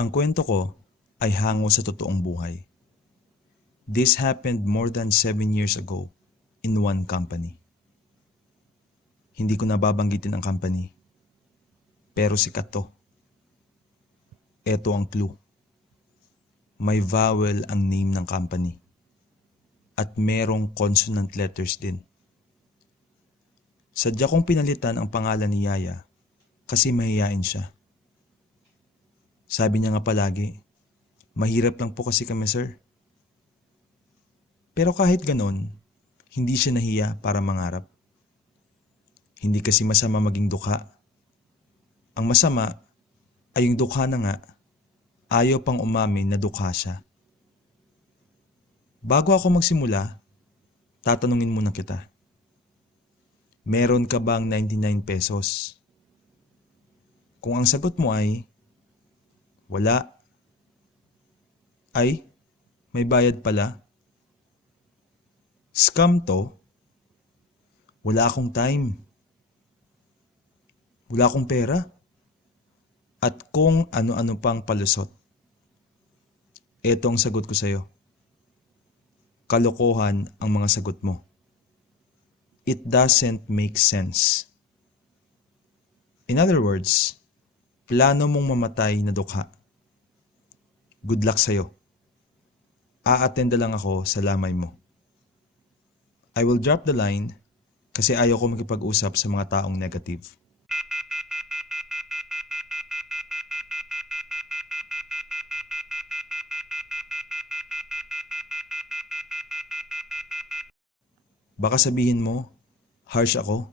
Ang kwento ko ay hango sa totoong buhay. This happened more than 7 years ago in one company. Hindi ko nababanggitin ang company, pero sikat to. Eto ang clue. May vowel ang name ng company at merong consonant letters din. Sadya kong pinalitan ang pangalan ni Yaya kasi mahiyain siya. Sabi niya nga palagi, mahirap lang po kasi kami sir. Pero kahit ganon, hindi siya nahiya para mangarap. Hindi kasi masama maging dukha. Ang masama ay yung dukha na nga, ayaw pang umamin na dukha siya. Bago ako magsimula, tatanungin muna kita. Meron ka bang 99 pesos? Kung ang sagot mo ay wala, ay may bayad pala. Scam to. Wala akong time. Wala akong pera. At kung ano-ano pang palusot. Ito ang sagot ko sa'yo. Kalokohan ang mga sagot mo. It doesn't make sense. In other words, plano mong mamatay na dukha. Good luck sa'yo. A-attenda lang ako sa lamay mo. I will drop the line kasi ayaw ko makipag-usap sa mga taong negative. Baka sabihin mo, harsh ako.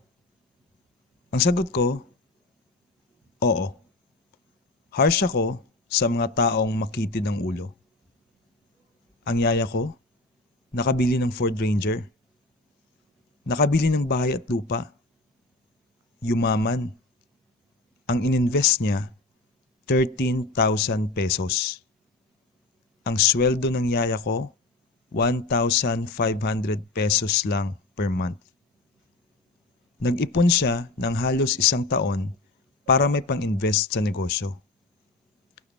Ang sagot ko, oo. Harsh ako sa mga taong makitid ang ulo. Ang yaya ko, nakabili ng Ford Ranger. Nakabili ng bahay at lupa. Yumaman. Ang ininvest niya, 13,000 pesos. Ang sweldo ng yaya ko, 1,500 pesos lang per month. Nag-ipon siya ng halos 1 taon para may pang-invest sa negosyo.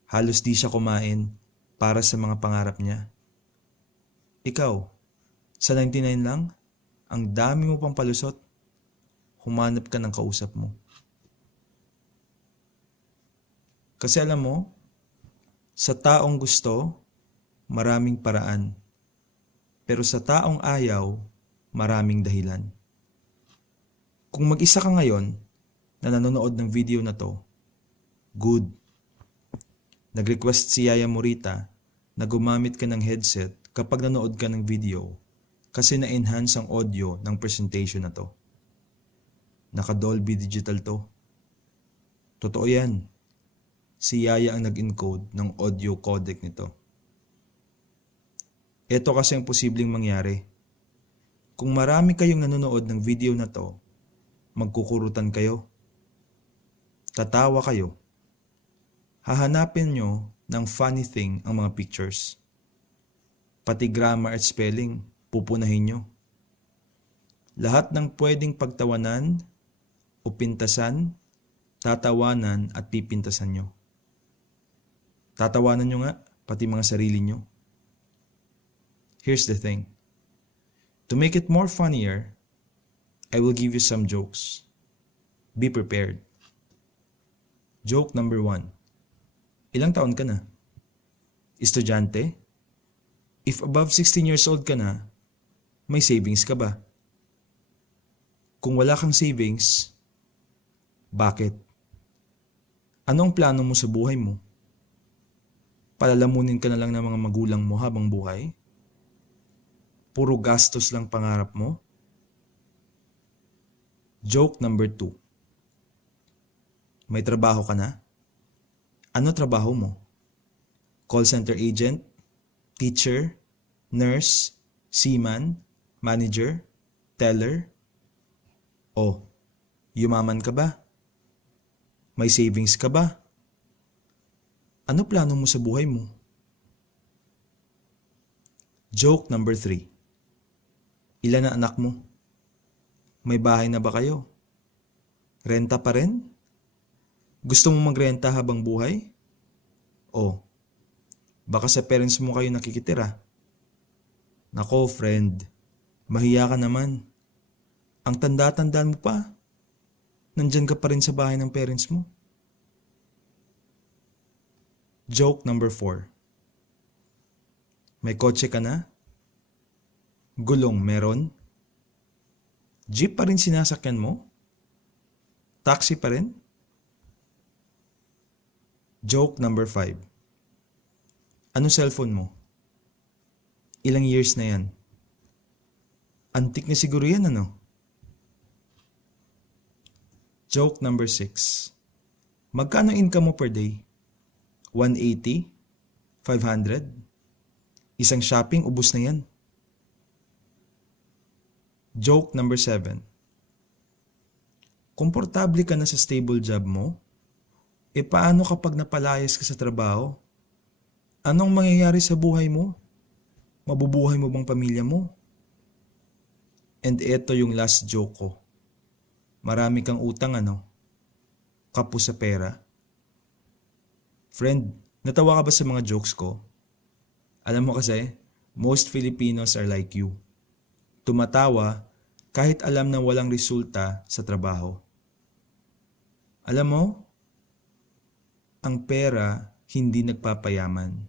Halos di siya kumain para sa mga pangarap niya. Ikaw, sa 99 lang, ang dami mo pang palusot. Humanap ka ng kausap mo. Kasi alam mo, sa taong gusto, maraming paraan. Pero sa taong ayaw, maraming dahilan. Kung mag-isa ka ngayon na nanonood ng video na to, good. Nag-request si Yaya Morita na gumamit ka ng headset kapag nanood ka ng video kasi na-enhance ang audio ng presentation na to. Naka-Dolby Digital to. Totoo yan. Si Yaya ang nag-encode ng audio codec nito. Ito kasi ang posibleng mangyari. Kung marami kayong nanonood ng video na to, magkukurutan kayo. Tatawa kayo. Hahanapin nyo ng funny thing ang mga pictures. Pati grammar at spelling, pupunahin nyo. Lahat ng pwedeng pagtawanan o pintasan, tatawanan at pipintasan nyo. Tatawanan nyo nga, pati mga sarili nyo. Here's the thing. To make it more funnier, I will give you some jokes. Be prepared. Joke number 1. Ilang taon ka na? Estudyante? If above 16 years old ka na, may savings ka ba? Kung wala kang savings, bakit? Ano ang plano mo sa buhay mo? Palalamunin ka na lang ng mga magulang mo habang buhay? Puro gastos lang pangarap mo? Joke number 2. May trabaho ka na? Ano trabaho mo? Call center agent? Teacher? Nurse? Seaman? Manager? Teller? O, yumaman ka ba? May savings ka ba? Ano plano mo sa buhay mo? Joke number 3. Ilan na anak mo? May bahay na ba kayo? Renta pa rin? Gusto mong magrenta habang buhay? O, baka sa parents mo kayo nakikitira. Nako, friend, mahiya ka naman. Ang tanda-tandaan mo pa. Nandyan ka pa rin sa bahay ng parents mo. Joke number 4. May kotse ka na? Gulong meron? Jeep pa rin sinasakyan mo? Taxi pa rin? Joke number 5. Anong cellphone mo? Ilang years na yan? Antik na siguro yan, ano? Joke number 6. Magkano income mo per day? 180? 500? Isang shopping, ubos na yan. Joke number 7. Komportable ka na sa stable job mo? E paano kapag napalayas ka sa trabaho? Anong mangyayari sa buhay mo? Mabubuhay mo bang pamilya mo? And eto yung last joke ko. Marami kang utang, ano? Kapos sa pera. Friend, natawa ka ba sa mga jokes ko? Alam mo kasi, most Filipinos are like you. Tumatawa kahit alam na walang resulta sa trabaho. Alam mo, ang pera hindi nagpapayaman.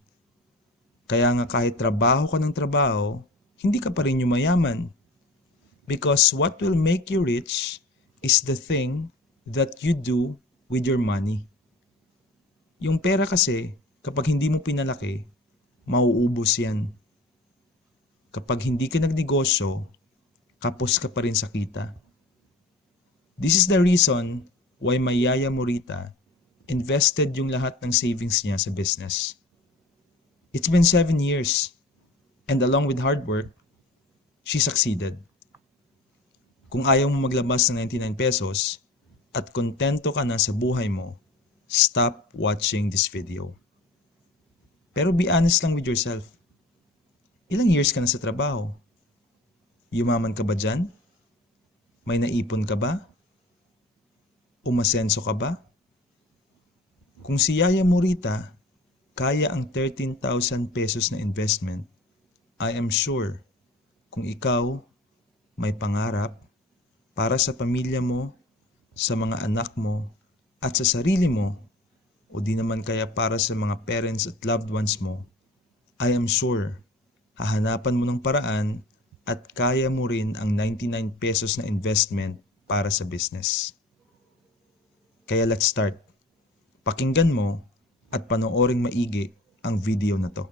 Kaya nga kahit trabaho ka ng trabaho, hindi ka pa rin yumayaman. Because what will make you rich is the thing that you do with your money. Yung pera kasi, kapag hindi mo pinalaki, mauubos yan. Kapag hindi ka nagnegosyo, kapos ka pa rin sa kita. This is the reason why my yaya Morita invested yung lahat ng savings niya sa business. It's been 7 years, and along with hard work, she succeeded. Kung ayaw mo maglabas ng 99 pesos at kontento ka na sa buhay mo, stop watching this video. Pero be honest lang with yourself. Ilang years ka na sa trabaho? Yumaman ka ba dyan? May naipon ka ba? Umasenso ka ba? Kung si Yaya Morita kaya ang 13,000 pesos na investment, I am sure kung ikaw may pangarap para sa pamilya mo, sa mga anak mo, at sa sarili mo, o di naman kaya para sa mga parents at loved ones mo, I am sure hahanapan mo ng paraan at kaya mo rin ang 99 pesos na investment para sa business. Kaya let's start. Pakinggan mo at panooring maigi ang video na to.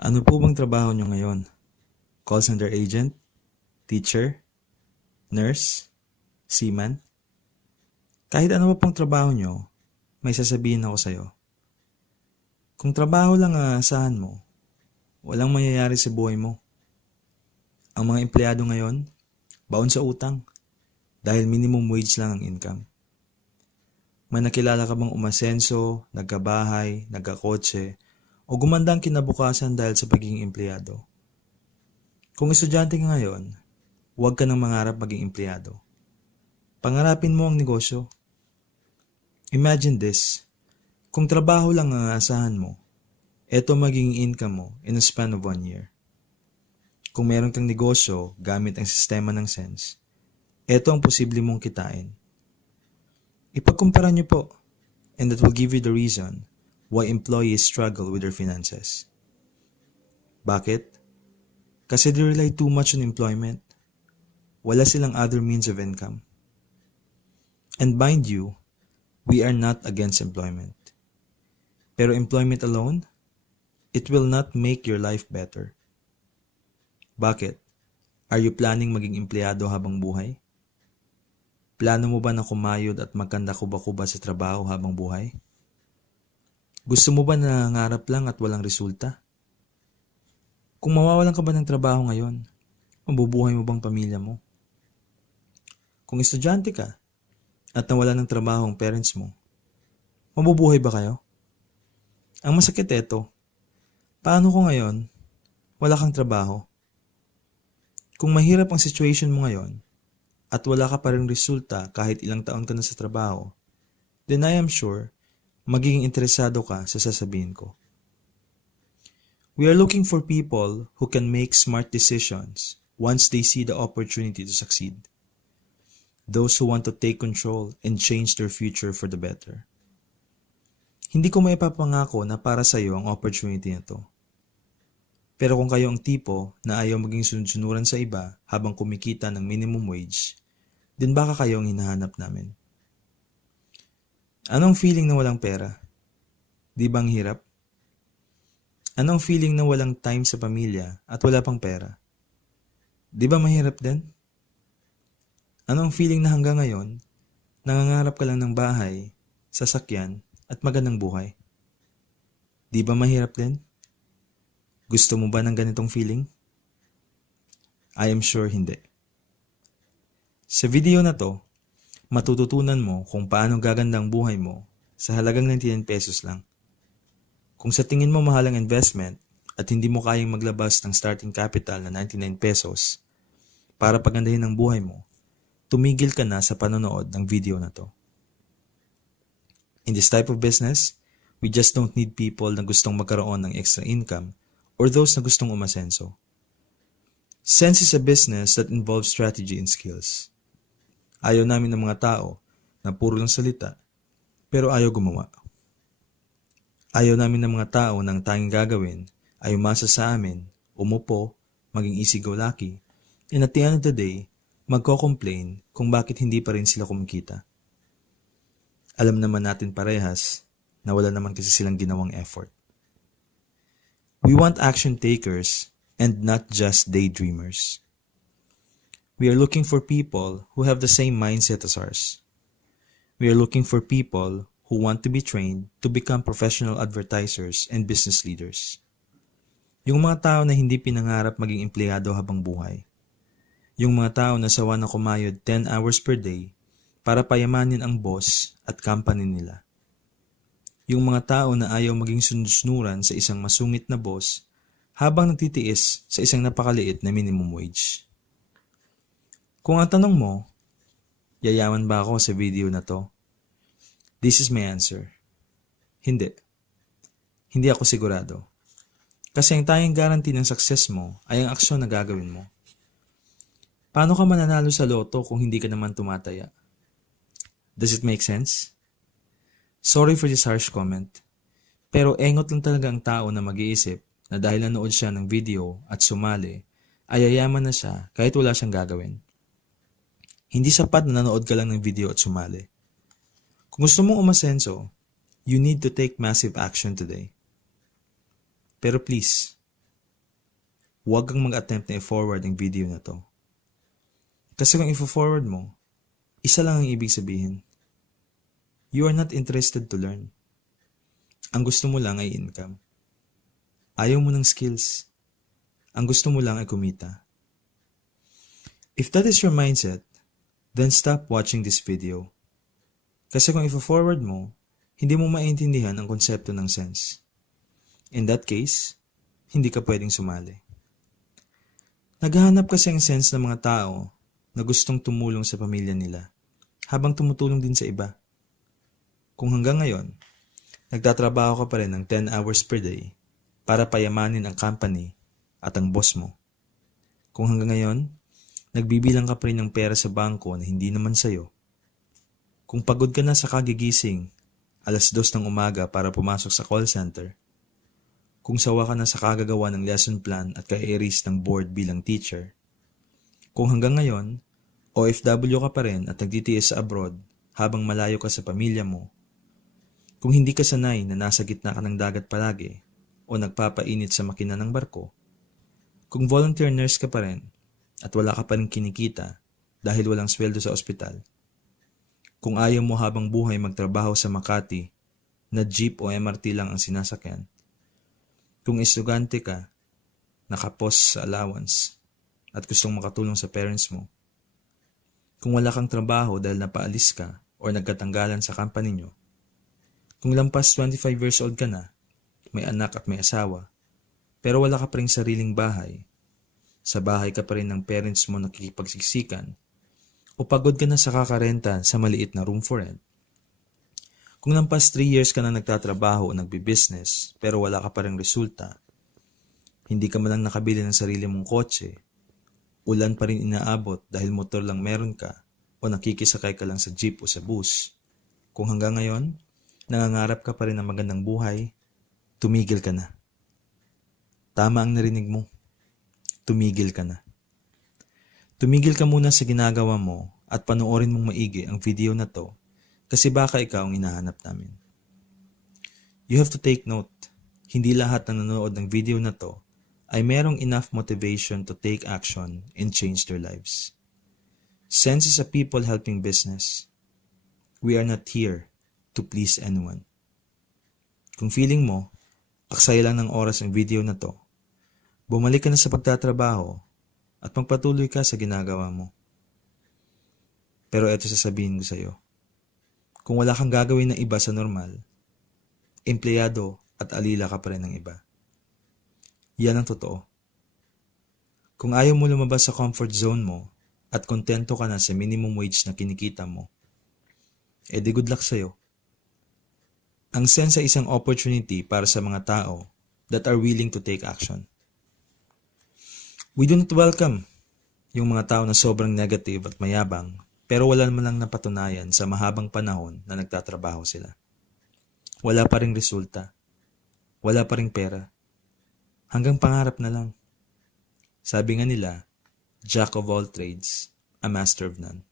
Ano po bang trabaho nyo ngayon? Call center agent? Teacher? Nurse? Seaman? Kahit ano pa pong trabaho nyo, may sasabihin ako sa'yo. Kung trabaho lang ang aasahan mo, walang mangyayari sa buhay mo. Ang mga empleyado ngayon, baon sa utang. Dahil minimum wage lang ang income. May nakilala ka bang umasenso, nagkabahay, nagkakotse, o gumanda ang kinabukasan dahil sa pagiging empleyado? Kung estudyante ka ngayon, huwag ka nang mangarap maging empleyado. Pangarapin mo ang negosyo. Imagine this, kung trabaho lang ang aasahan mo, eto magiging income mo in a span of 1 year. Kung meron kang negosyo gamit ang sistema ng sense, ito ang posible mong kitain. Ipagkumpara niyo po, and that will give you the reason why employees struggle with their finances. Bakit? Kasi they rely too much on employment. Wala silang other means of income. And mind you, we are not against employment. Pero employment alone, it will not make your life better. Bakit? Are you planning maging empleyado habang buhay? Plano mo ba na kumayod at magkanda kuba-kuba sa trabaho habang buhay? Gusto mo ba na nangarap lang at walang resulta? Kung mawawalan ka ba ng trabaho ngayon, mabubuhay mo bang pamilya mo? Kung estudyante ka at nawala ng trabaho ang parents mo, mabubuhay ba kayo? Ang masakit ito, paano kung ngayon wala kang trabaho? Kung mahirap ang situation mo ngayon, at wala ka pa rin resulta kahit ilang taon ka na sa trabaho, then I am sure magiging interesado ka sa sasabihin ko. We are looking for people who can make smart decisions once they see the opportunity to succeed. Those who want to take control and change their future for the better. Hindi ko maipapangako na para sa iyo ang opportunity na to. Pero kung kayo ang tipo na ayaw maging sunod-sunuran sa iba habang kumikita ng minimum wage, din baka kayo ang hinahanap namin. Anong feeling na walang pera? Di ba ang hirap? Anong feeling na walang time sa pamilya at wala pang pera? Di ba mahirap din? Anong feeling na hanggang ngayon, nangangarap ka lang ng bahay, sasakyan, at magandang buhay? Di ba mahirap din? Gusto mo ba ng ganitong feeling? I am sure hindi. Sa video na to, matututunan mo kung paano gaganda ang buhay mo sa halagang 99 pesos lang. Kung sa tingin mo mahal ang investment at hindi mo kayang maglabas ng starting capital na 99 pesos para pagandahin ang buhay mo, tumigil ka na sa panonood ng video na to. In this type of business, we just don't need people na gustong magkaroon ng extra income or those na gustong umasenso. Sense is a business that involves strategy and skills. Ayaw namin ng mga tao na puro lang salita, pero ayaw gumawa. Ayaw namin ng mga tao na ang tanging gagawin ay umasa sa amin, umupo, maging easy-go-lucky, and at the end of the day, magko-complain kung bakit hindi pa rin sila kumikita. Alam naman natin parehas na wala naman kasi silang ginawang effort. We want action takers and not just daydreamers. We are looking for people who have the same mindset as ours. We are looking for people who want to be trained to become professional advertisers and business leaders. Yung mga tao na hindi pinangarap maging empleyado habang buhay. Yung mga tao na sawa na kumayod 10 hours per day para payamanin ang boss at company nila. Yung mga tao na ayaw maging sunod-sunuran sa isang masungit na boss habang nagtitiis sa isang napakaliit na minimum wage. Kung ang tanong mo, yayaman ba ako sa video na to? This is my answer. Hindi. Hindi ako sigurado. Kasi ang tanging guarantee ng success mo ay ang aksyon na gagawin mo. Paano ka mananalo sa loto kung hindi ka naman tumataya? Does it make sense? Sorry for this harsh comment, pero engot lang talaga ang tao na mag-iisip na dahil nanood siya ng video at sumali, ay yayaman na siya kahit wala siyang gagawin. Hindi sapat na nanood ka lang ng video at sumali. Kung gusto mong umasenso, you need to take massive action today. Pero please, huwag kang mag-attempt na i-forward ang video na to. Kasi kung i-forward mo, isa lang ang ibig sabihin. You are not interested to learn. Ang gusto mo lang ay income. Ayaw mo ng skills. Ang gusto mo lang ay kumita. If that is your mindset, then stop watching this video. Kasi kung i-forward mo, hindi mo maintindihan ang konsepto ng sense. In that case, hindi ka pwedeng sumali. Naghahanap kasi ang sense ng mga tao na gustong tumulong sa pamilya nila habang tumutulong din sa iba. Kung hanggang ngayon, nagtatrabaho ka pa rin ng 10 hours per day para payamanin ang company at ang boss mo. Kung hanggang ngayon, nagbibilang ka pa rin ng pera sa bangko na hindi naman sayo. Kung pagod ka na sa kagigising, 2:00 ng umaga para pumasok sa call center. Kung sawa ka na sa kagagawa ng lesson plan at ka-erase ng board bilang teacher. Kung hanggang ngayon, OFW ka pa rin at nagtitiis sa abroad habang malayo ka sa pamilya mo. Kung hindi ka sanay na nasa gitna ka ng dagat palagi o nagpapainit sa makina ng barko, kung volunteer nurse ka pa rin at wala ka pa rin kinikita dahil walang sweldo sa ospital, kung ayaw mo habang buhay magtrabaho sa Makati na jeep o MRT lang ang sinasakyan, kung estudyante ka, nakapos sa allowance at gustong makatulong sa parents mo, kung wala kang trabaho dahil napaalis ka o nagkatanggalan sa company nyo, kung lampas 25 years old ka na, may anak at may asawa, pero wala ka pa ring sariling bahay, sa bahay ka pa rin ng parents mo nakikipagsiksikan, O pagod ka na sa kakarenta sa maliit na room for rent? Kung ng past 3 years ka na nagtatrabaho o nagbi-business pero wala ka pa ring resulta, hindi ka man lang nakabili ng sarili mong kotse, ulan pa rin inaabot dahil motor lang meron ka o nakikisakay ka lang sa jeep o sa bus, kung hanggang ngayon, nangangarap ka pa rin ng magandang buhay, tumigil ka na. Tama ang narinig mo. Tumigil ka na. Tumigil ka muna sa ginagawa mo at panoorin mong maigi ang video na to kasi baka ikaw ang hinahanap namin. You have to take note, hindi lahat ng nanonood ng video na to ay merong enough motivation to take action and change their lives. Sense is a people-helping business. We are not here to please anyone. Kung feeling mo, aksaya lang ng oras ang video na to, bumalik ka na sa pagtatrabaho at magpatuloy ka sa ginagawa mo. Pero eto sasabihin ko sa'yo, kung wala kang gagawin na iba sa normal, empleyado at alila ka pa rin ng iba. Yan ang totoo. Kung ayaw mo lumabas sa comfort zone mo at kontento ka na sa minimum wage na kinikita mo, edi good luck sa'yo. Ang sense ay isang opportunity para sa mga tao that are willing to take action. We do not welcome yung mga tao na sobrang negative at mayabang pero wala naman lang napatunayan sa mahabang panahon na nagtatrabaho sila. Wala pa ring resulta. Wala pa ring pera. Hanggang pangarap na lang. Sabi nga nila, Jack of all trades, a master of none.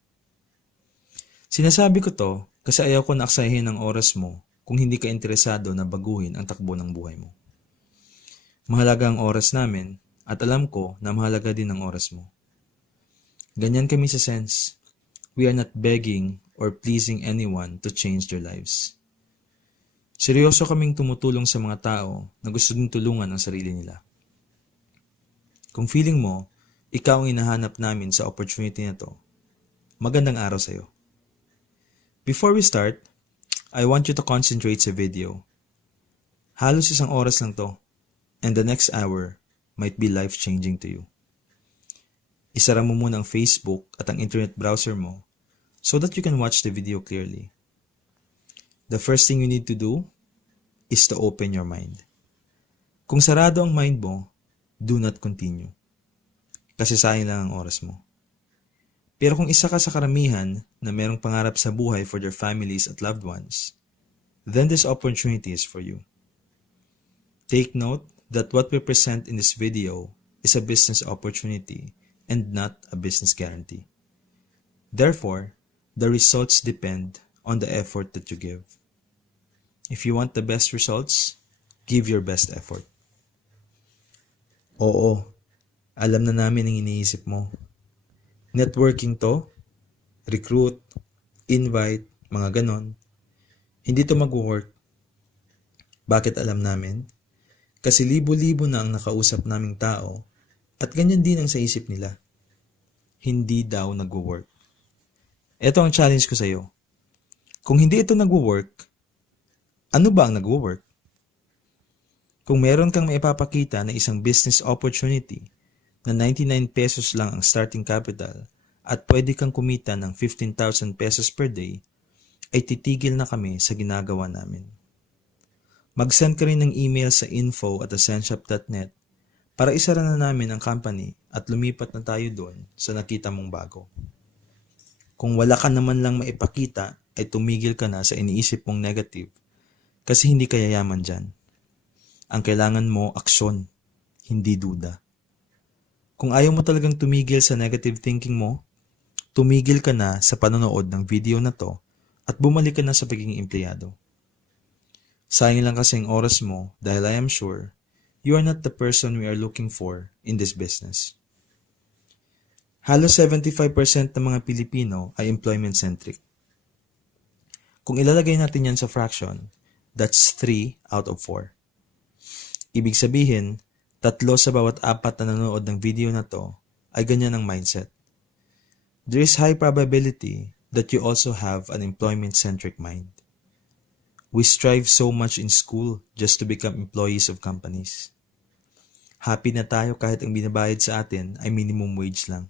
Sinasabi ko to kasi ayaw ko na aksayahin ang oras mo kung hindi ka interesado na baguhin ang takbo ng buhay mo. Mahalaga ang oras namin at alam ko na mahalaga din ang oras mo. Ganyan kami sa Sense. We are not begging or pleasing anyone to change their lives. Seryoso kaming tumutulong sa mga tao na gusto din tulungan ang sarili nila. Kung feeling mo, ikaw ang hinahanap namin sa opportunity na to, magandang araw sa'yo. Before we start, I want you to concentrate sa video. Halos 1 oras lang to, and the next hour might be life-changing to you. Isara mo muna ang Facebook at ang internet browser mo so that you can watch the video clearly. The first thing you need to do is to open your mind. Kung sarado ang mind mo, do not continue. Kasi sayang lang ang oras mo. Pero kung isa ka sa karamihan na merong pangarap sa buhay for their families at loved ones, then this opportunity is for you. Take note that what we present in this video is a business opportunity and not a business guarantee. Therefore, the results depend on the effort that you give. If you want the best results, give your best effort. Oo, alam na namin ang iniisip mo. Networking to, recruit, invite, mga ganon. Hindi to mag-work. Bakit alam namin? Kasi libo-libo na ang nakausap naming tao at ganyan din ang sa isip nila. Hindi daw nag-work. Ito ang challenge ko sa iyo. Kung hindi ito nag-work, ano ba ang nag-work? Kung meron kang maipapakita na isang business opportunity na 99 pesos lang ang starting capital at pwede kang kumita ng 15,000 pesos per day, ay titigil na kami sa ginagawa namin. Mag-send ka rin ng email sa info@ascenshop.net para isara na namin ang company at lumipat na tayo doon sa nakita mong bago. Kung wala ka naman lang maipakita, ay tumigil ka na sa iniisip mong negative kasi hindi ka yayaman dyan. Ang kailangan mo, aksyon, hindi duda. Kung ayaw mo talagang tumigil sa negative thinking mo, tumigil ka na sa panonood ng video na to at bumalik ka na sa pagiging empleyado. Sayang lang kasi ang oras mo dahil I am sure you are not the person we are looking for in this business. Halos 75% ng mga Pilipino ay employment-centric. Kung ilalagay natin yan sa fraction, that's 3 out of 4. Ibig sabihin, 3 sa bawat 4 na nanonood ng video na to ay ganyan ang mindset. There is high probability that you also have an employment-centric mind. We strive so much in school just to become employees of companies. Happy na tayo kahit ang binabayad sa atin ay minimum wage lang.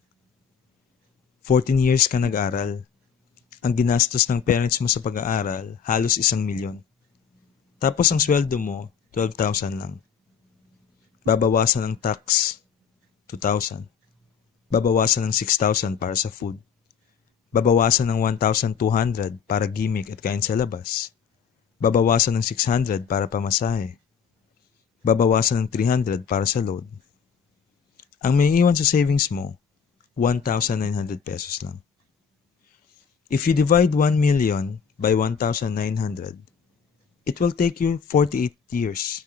14 years ka nag-aral. Ang ginastos ng parents mo sa pag-aaral, halos 1,000,000. Tapos ang sweldo mo, 12,000 lang. Babawasan ng tax, 2,000. Babawasan ng 6,000 para sa food. Babawasan ng 1,200 para gimmick at kain sa labas. Babawasan ng 600 para pamasahe. Babawasan ng 300 para sa load. Ang may iwan sa savings mo, 1,900 pesos lang. If you divide 1,000,000 by 1,900, it will take you 48 years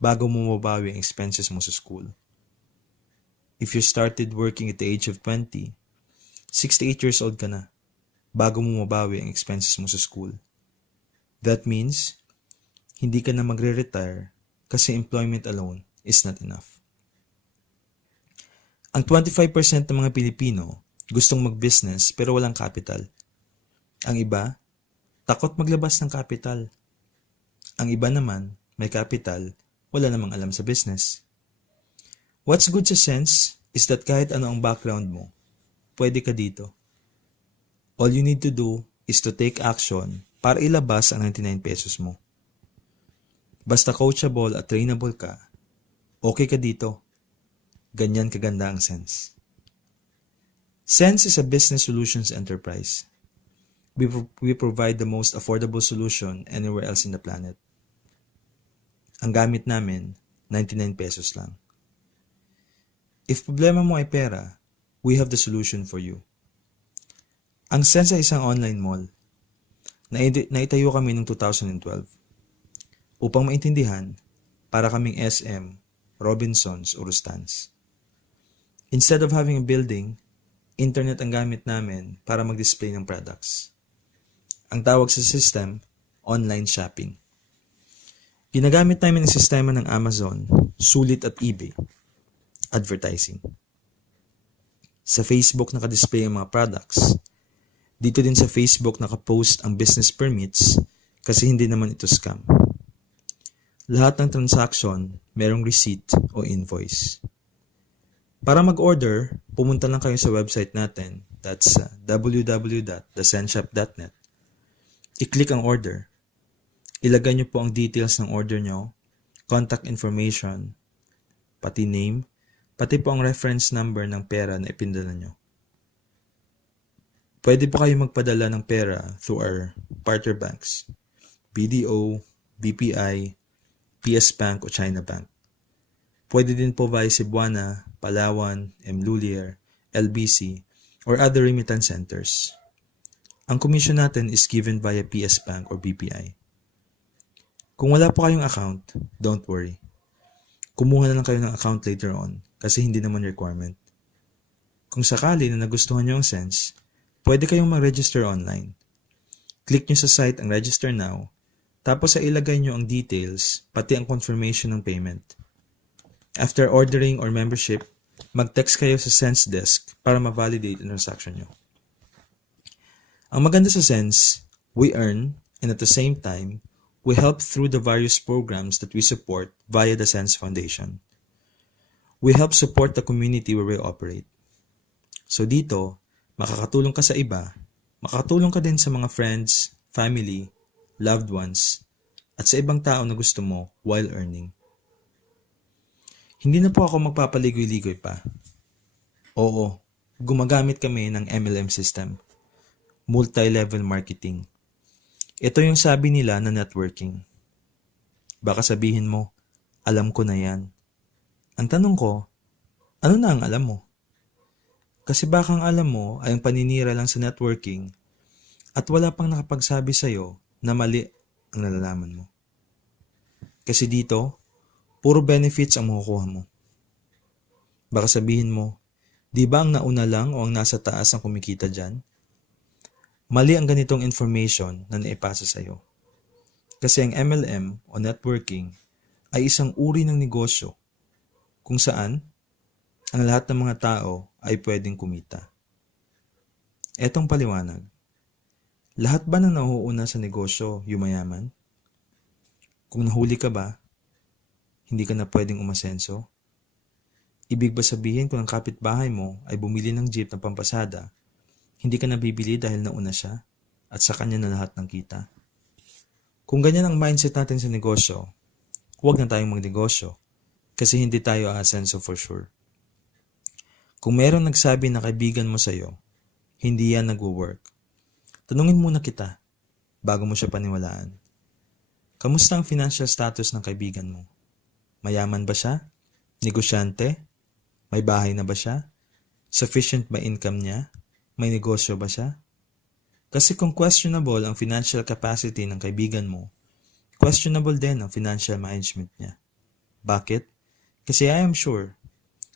bago mo mabawi ang expenses mo sa school. If you started working at the age of 20, 68 years old ka na bago mo mabawi ang expenses mo sa school. That means, hindi ka na magre-retire kasi employment alone is not enough. Ang 25% ng mga Pilipino gustong mag-business pero walang capital. Ang iba, takot maglabas ng capital. Ang iba naman, may capital, wala namang alam sa business. What's good sa Sense is that kahit ano ang background mo, pwede ka dito. All you need to do is to take action para ilabas ang 99 pesos mo. Basta coachable at trainable ka, okay ka dito. Ganyan kaganda ang Sense. Sense is a business solutions enterprise. We provide the most affordable solution anywhere else in the planet. Ang gamit namin, 99 pesos lang. If problema mo ay pera, we have the solution for you. Ang Sense ay isang online mall. Naitayo kami noong 2012. Upang maintindihan, para kaming SM, Robinsons o Rustans. Instead of having a building, internet ang gamit namin para mag-display ng products. Ang tawag sa system, online shopping. Ginagamit namin ang sistema ng Amazon, Sulit at eBay. Advertising. Sa Facebook naka-display ang mga products. Dito din sa Facebook naka-post ang business permits kasi hindi naman ito scam. Lahat ng transaction, merong receipt o invoice. Para mag-order, pumunta lang kayo sa website natin. That's www.thesenshop.net. I-click ang order. Ilagay niyo po ang details ng order niyo, contact information, pati name, pati po ang reference number ng pera na ipindala niyo. Pwede po kayo magpadala ng pera through our partner banks, BDO, BPI, PS Bank o China Bank. Pwede din po via Cebuana, Palawan, Mlulier, LBC, or other remittance centers. Ang commission natin is given via PS Bank or BPI. Kung wala po kayong account, don't worry. Kumuha na lang kayo ng account later on kasi hindi naman requirement. Kung sakali na nagustuhan nyo ang Sense, pwede kayong mag-register online. Click nyo sa site ang register now, tapos ilagay nyo ang details, pati ang confirmation ng payment. After ordering or membership, mag-text kayo sa Sense Desk para ma-validate ang transaction nyo. Ang maganda sa Sense, we earn, and at the same time, we help through the various programs that we support via the Sense Foundation. We help support the community where we operate. So dito, makakatulong ka sa iba, makakatulong ka din sa mga friends, family, loved ones, at sa ibang tao na gusto mo while earning. Hindi na po ako magpapaligoy-ligoy pa. Oo, gumagamit kami ng MLM system, multi-level marketing. Ito yung sabi nila na networking. Baka sabihin mo, alam ko na yan. Ang tanong ko, ano na ang alam mo? Kasi baka ang alam mo ay ang paninira lang sa networking at wala pang nakapagsabi sa'yo na mali ang nalalaman mo. Kasi dito, puro benefits ang makukuha mo. Baka sabihin mo, di ba ang nauna lang o ang nasa taas ang kumikita dyan? Mali ang ganitong information na naipasa sa'yo. Kasi ang MLM o networking ay isang uri ng negosyo kung saan ang lahat ng mga tao ay pwedeng kumita. Etong paliwanag. Lahat ba ng nauuna sa negosyo yumayaman? Kung nahuli ka ba, hindi ka na pwedeng umasenso? Ibig ba sabihin kung ang kapitbahay mo ay bumili ng jeep na pampasada, Hindi ka nabibili dahil nauna siya at sa kanya na lahat ng kita. Kung ganyan ang mindset natin sa negosyo, huwag na tayong magnegosyo kasi hindi tayo aasenso for sure. Kung merong nagsabi na kaibigan mo sa'yo, hindi yan nagwo-work. Tanungin muna kita bago mo siya paniwalaan. Kamusta ang financial status ng kaibigan mo? Mayaman ba siya? Negosyante? May bahay na ba siya? Sufficient ba income niya? May negosyo ba siya? Kasi kung questionable ang financial capacity ng kaibigan mo, questionable din ang financial management niya. Bakit? Kasi I am sure,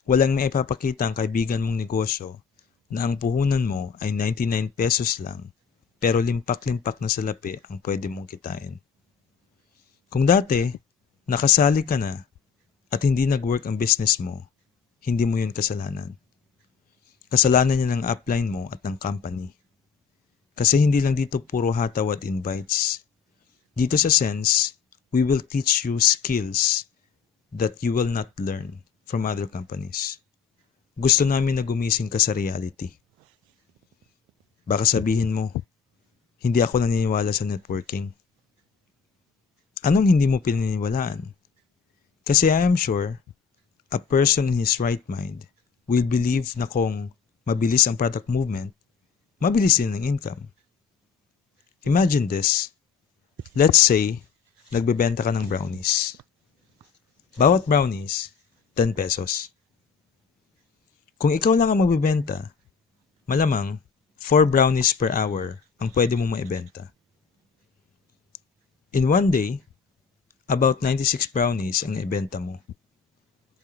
walang maipapakita ang kaibigan mong negosyo na ang puhunan mo ay 99 pesos lang, pero limpak-limpak na salapi ang pwede mong kitain. Kung dati, nakasali ka na at hindi nag-work ang business mo, hindi mo yun kasalanan. Kasalanan niya ng upline mo at ng company. Kasi hindi lang dito puro hataw at invites. Dito sa Sense, we will teach you skills that you will not learn from other companies. Gusto namin na gumising ka sa reality. Baka sabihin mo, hindi ako naniniwala sa networking. Anong hindi mo pininiwalaan? Kasi I am sure, a person in his right mind will believe na kung mabilis ang product movement, mabilis din ang income. Imagine this. Let's say, nagbebenta ka ng brownies. Bawat brownies, 10 pesos. Kung ikaw lang ang magbebenta, malamang 4 brownies per hour ang pwede mong maibenta. In one day, about 96 brownies ang naibenta mo.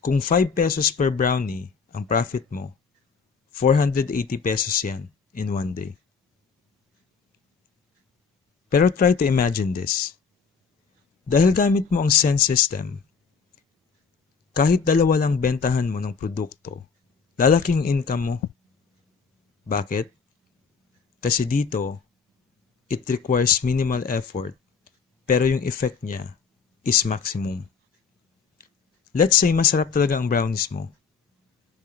Kung 5 pesos per brownie ang profit mo, 480 pesos yan in one day. Pero try to imagine this. Dahil gamit mo ang Sense system, kahit dalawa lang bentahan mo ng produkto, lalaki ang income mo. Bakit? Kasi dito, it requires minimal effort, pero yung effect niya is maximum. Let's say masarap talaga ang brownies mo.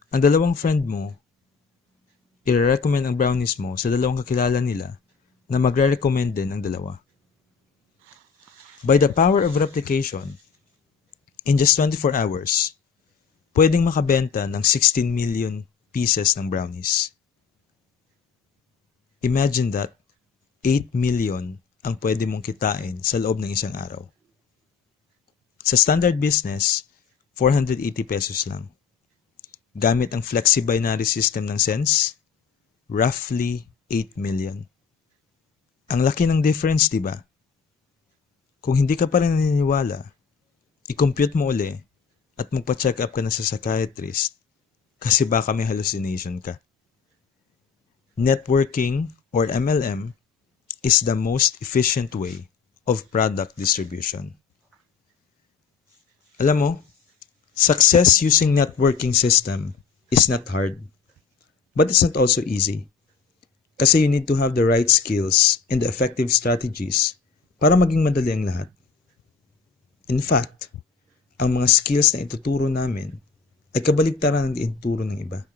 Ang dalawang friend mo, i-recommend ang brownies mo sa dalawang kakilala nila na magre-recommend din ang dalawa. By the power of replication, in just 24 hours, pwedeng makabenta ng 16 million pieces ng brownies. Imagine that, 8 million ang pwede mong kitain sa loob ng isang araw. Sa standard business, 480 pesos lang. Gamit ang flexi-binary system ng Sense, roughly 8 million. Ang laki ng difference, di ba? Kung hindi ka pa rin naniniwala, i-compute mo uli at magpa-check up ka na sa psychiatrist kasi baka may hallucination ka. Networking or MLM is the most efficient way of product distribution. Alam mo, success using networking system is not hard, but it's not also easy. Kasi you need to have the right skills and the effective strategies para maging madali ang lahat. In fact, ang mga skills na ituturo namin ay kabaligtaran ng ituturo ng iba.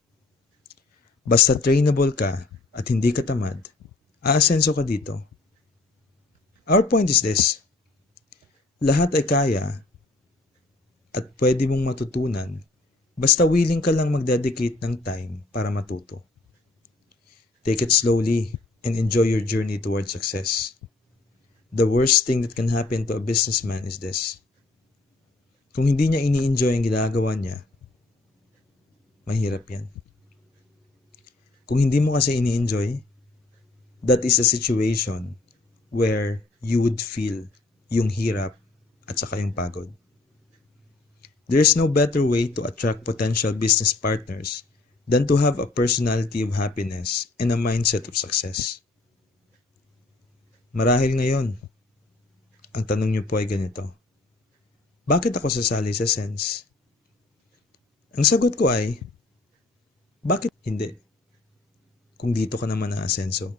Basta trainable ka at hindi ka tamad, aasenso ka dito. Our point is this, lahat ay kaya at pwede mong matutunan basta willing ka lang mag-dedicate ng time para matuto. Take it slowly and enjoy your journey towards success. The worst thing that can happen to a businessman is this. Kung hindi niya ini-enjoy ang ginagawa niya, mahirap yan. Kung hindi mo kasi ini-enjoy, that is a situation where you would feel yung hirap at saka yung pagod. There is no better way to attract potential business partners than to have a personality of happiness and a mindset of success. Marahil ngayon, ang tanong niyo po ay ganito. Bakit ako sasali sa Sense? Ang sagot ko ay, bakit hindi? Kung dito ka naman naasenso.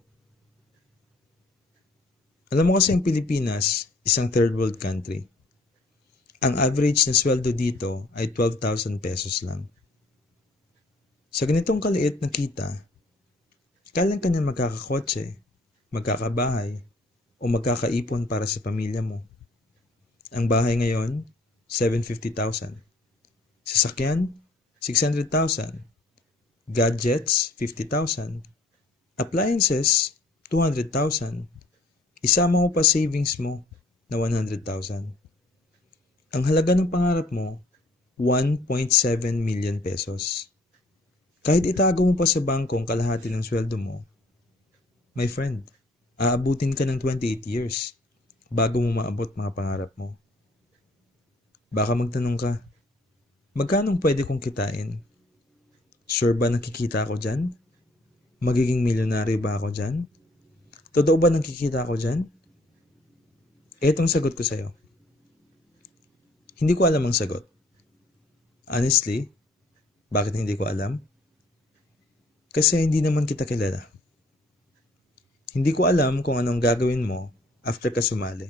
Alam mo kasi ang Pilipinas, isang third world country. Ang average na sweldo dito ay 12,000 pesos lang. Sa ganitong kaliit na kita, Kailan ka na magkakakotse, magkakabahay, o magkakaipon para sa pamilya mo? Ang bahay ngayon, 750,000. Sasakyan, 600,000. Gadgets, 50,000. Appliances, 200,000. Isama mo pa savings mo na 100,000. Ang halaga ng pangarap mo, 1.7 million pesos. Kahit itago mo pa sa bangko ang kalahati ng sweldo mo, my friend, aabutin ka ng 28 years bago mo maabot mga pangarap mo. Baka magtanong ka, magkano pwede kong kitain? Sure ba nakikita ako dyan? Magiging milyonaryo ba ako dyan? Totoo ba nakikita ako dyan? Etong sagot ko sa'yo. Hindi ko alam ang sagot. Honestly, bakit hindi ko alam? Kasi hindi naman kita kilala. Hindi ko alam kung anong gagawin mo after ka sumali.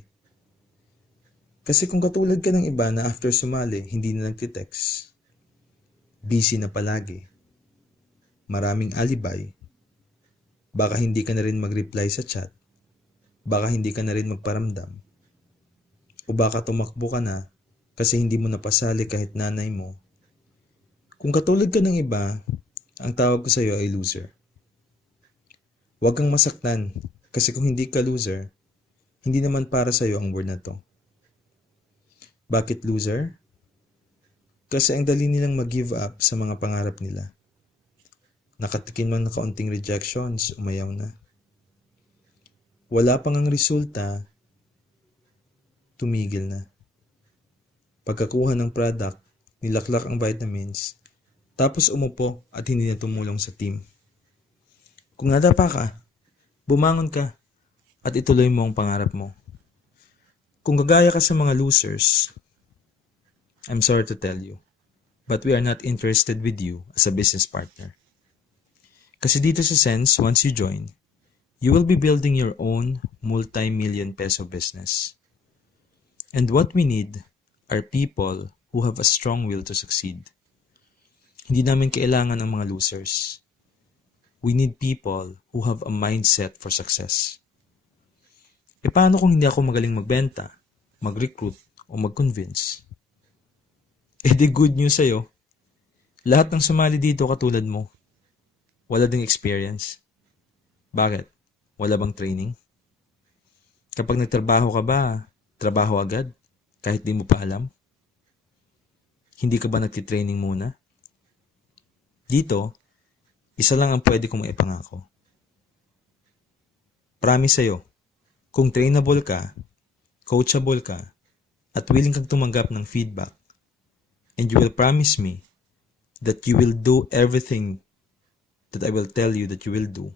Kasi kung katulad ka ng iba na after sumali, hindi na nagtitext, busy na palagi, maraming alibay, baka hindi ka na rin mag-reply sa chat, baka hindi ka na rin magparamdam, o baka tumakbo ka na kasi hindi mo napasali kahit nanay mo. Kung katulad ka ng iba, ang tawag ko sa iyo ay loser. Huwag kang masaktan kasi kung hindi ka loser, hindi naman para sa iyo ang word na to. Bakit loser? Kasi ang dali nilang mag-give up sa mga pangarap nila. Nakatikim man na kaunting rejections, umayaw na. Wala pang ang resulta, tumigil na. Pagkakuha ng product, nilaklak ang vitamins, tapos umupo at hindi na tumulong sa team. Kung nadapa ka, bumangon ka at ituloy mo ang pangarap mo. Kung gagaya ka sa mga losers, I'm sorry to tell you, but we are not interested with you as a business partner. Kasi dito sa Sense, once you join, you will be building your own multi-million peso business. And what we need are people who have a strong will to succeed. Hindi namin kailangan ng mga losers. We need people who have a mindset for success. E paano kung hindi ako magaling magbenta, mag-recruit, o mag-convince? E di good news sa'yo. Lahat ng sumali dito katulad mo. Wala ding experience. Bakit? Wala bang training? Kapag nagtrabaho ka ba, trabaho agad? Kahit di mo pa alam? Hindi ka ba nagtitraining muna? Dito, isa lang ang pwede kong maipangako. Promise sa'yo, kung trainable ka, coachable ka, at willing kang tumanggap ng feedback, and you will promise me that you will do everything that I will tell you that you will do,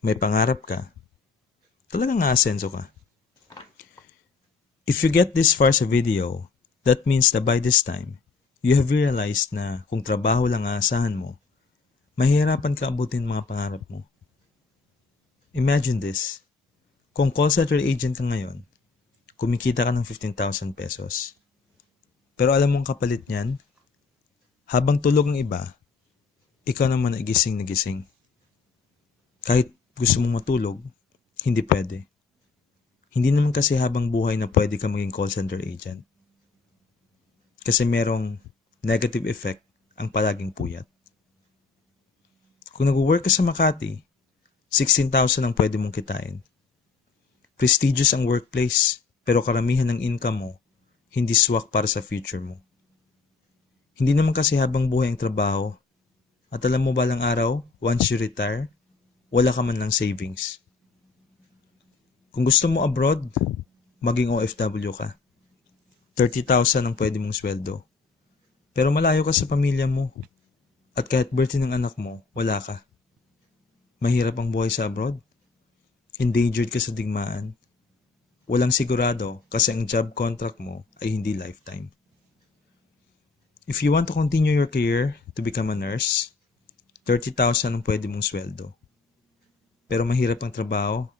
may pangarap ka, talagang aasenso ka. If you get this far sa video, that means that by this time, you have realized na kung trabaho lang aasahan mo, mahihirapan ka abutin mga pangarap mo. Imagine this. Kung call center agent ka ngayon, kumikita ka ng 15,000 pesos. Pero alam mong kapalit niyan, habang tulog ng iba, ikaw naman ay gising na gising. Kahit gusto mong matulog, hindi pwede. Hindi naman kasi habang buhay na pwede ka maging call center agent. Kasi merong negative effect ang palaging puyat. Kung nag-work ka sa Makati, 16,000 ang pwede mong kitain. Prestigious ang workplace, pero karamihan ng income mo, hindi swak para sa future mo. Hindi naman kasi habang buhay ang trabaho, at alam mo balang araw, once you retire, wala ka man lang savings. Kung gusto mo abroad, maging OFW ka. 30,000 ang pwede mong sweldo. Pero malayo ka sa pamilya mo, at kahit birthday ng anak mo, wala ka. Mahirap ang buhay sa abroad. Endangered ka sa digmaan. Walang sigurado kasi ang job contract mo ay hindi lifetime. If you want to continue your career to become a nurse, 30,000 ang pwede mong sweldo. Pero mahirap ang trabaho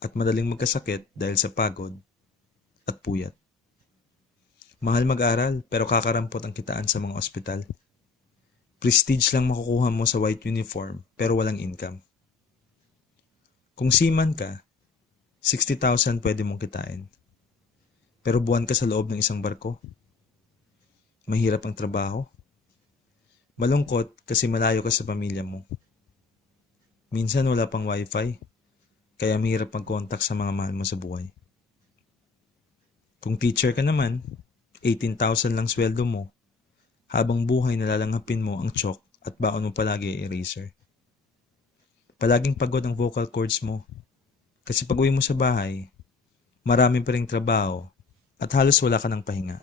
at madaling magkasakit dahil sa pagod at puyat. Mahal mag-aral pero kakarampot ang kitaan sa mga ospital. Prestige lang makukuha mo sa white uniform pero walang income. Kung seaman ka, 60,000 pwede mong kitain. Pero buwan ka sa loob ng isang barko. Mahirap ang trabaho. Malungkot kasi malayo ka sa pamilya mo. Minsan wala pang wifi, kaya mahirap mag-contact sa mga mahal mo sa buhay. Kung teacher ka naman, 18,000 lang sweldo mo, habang buhay nalalanghapin mo ang chalk at baon mo palagi eraser. Palaging pagod ang vocal cords mo, kasi pag uwi mo sa bahay, marami pa ring trabaho at halos wala ka ng pahinga.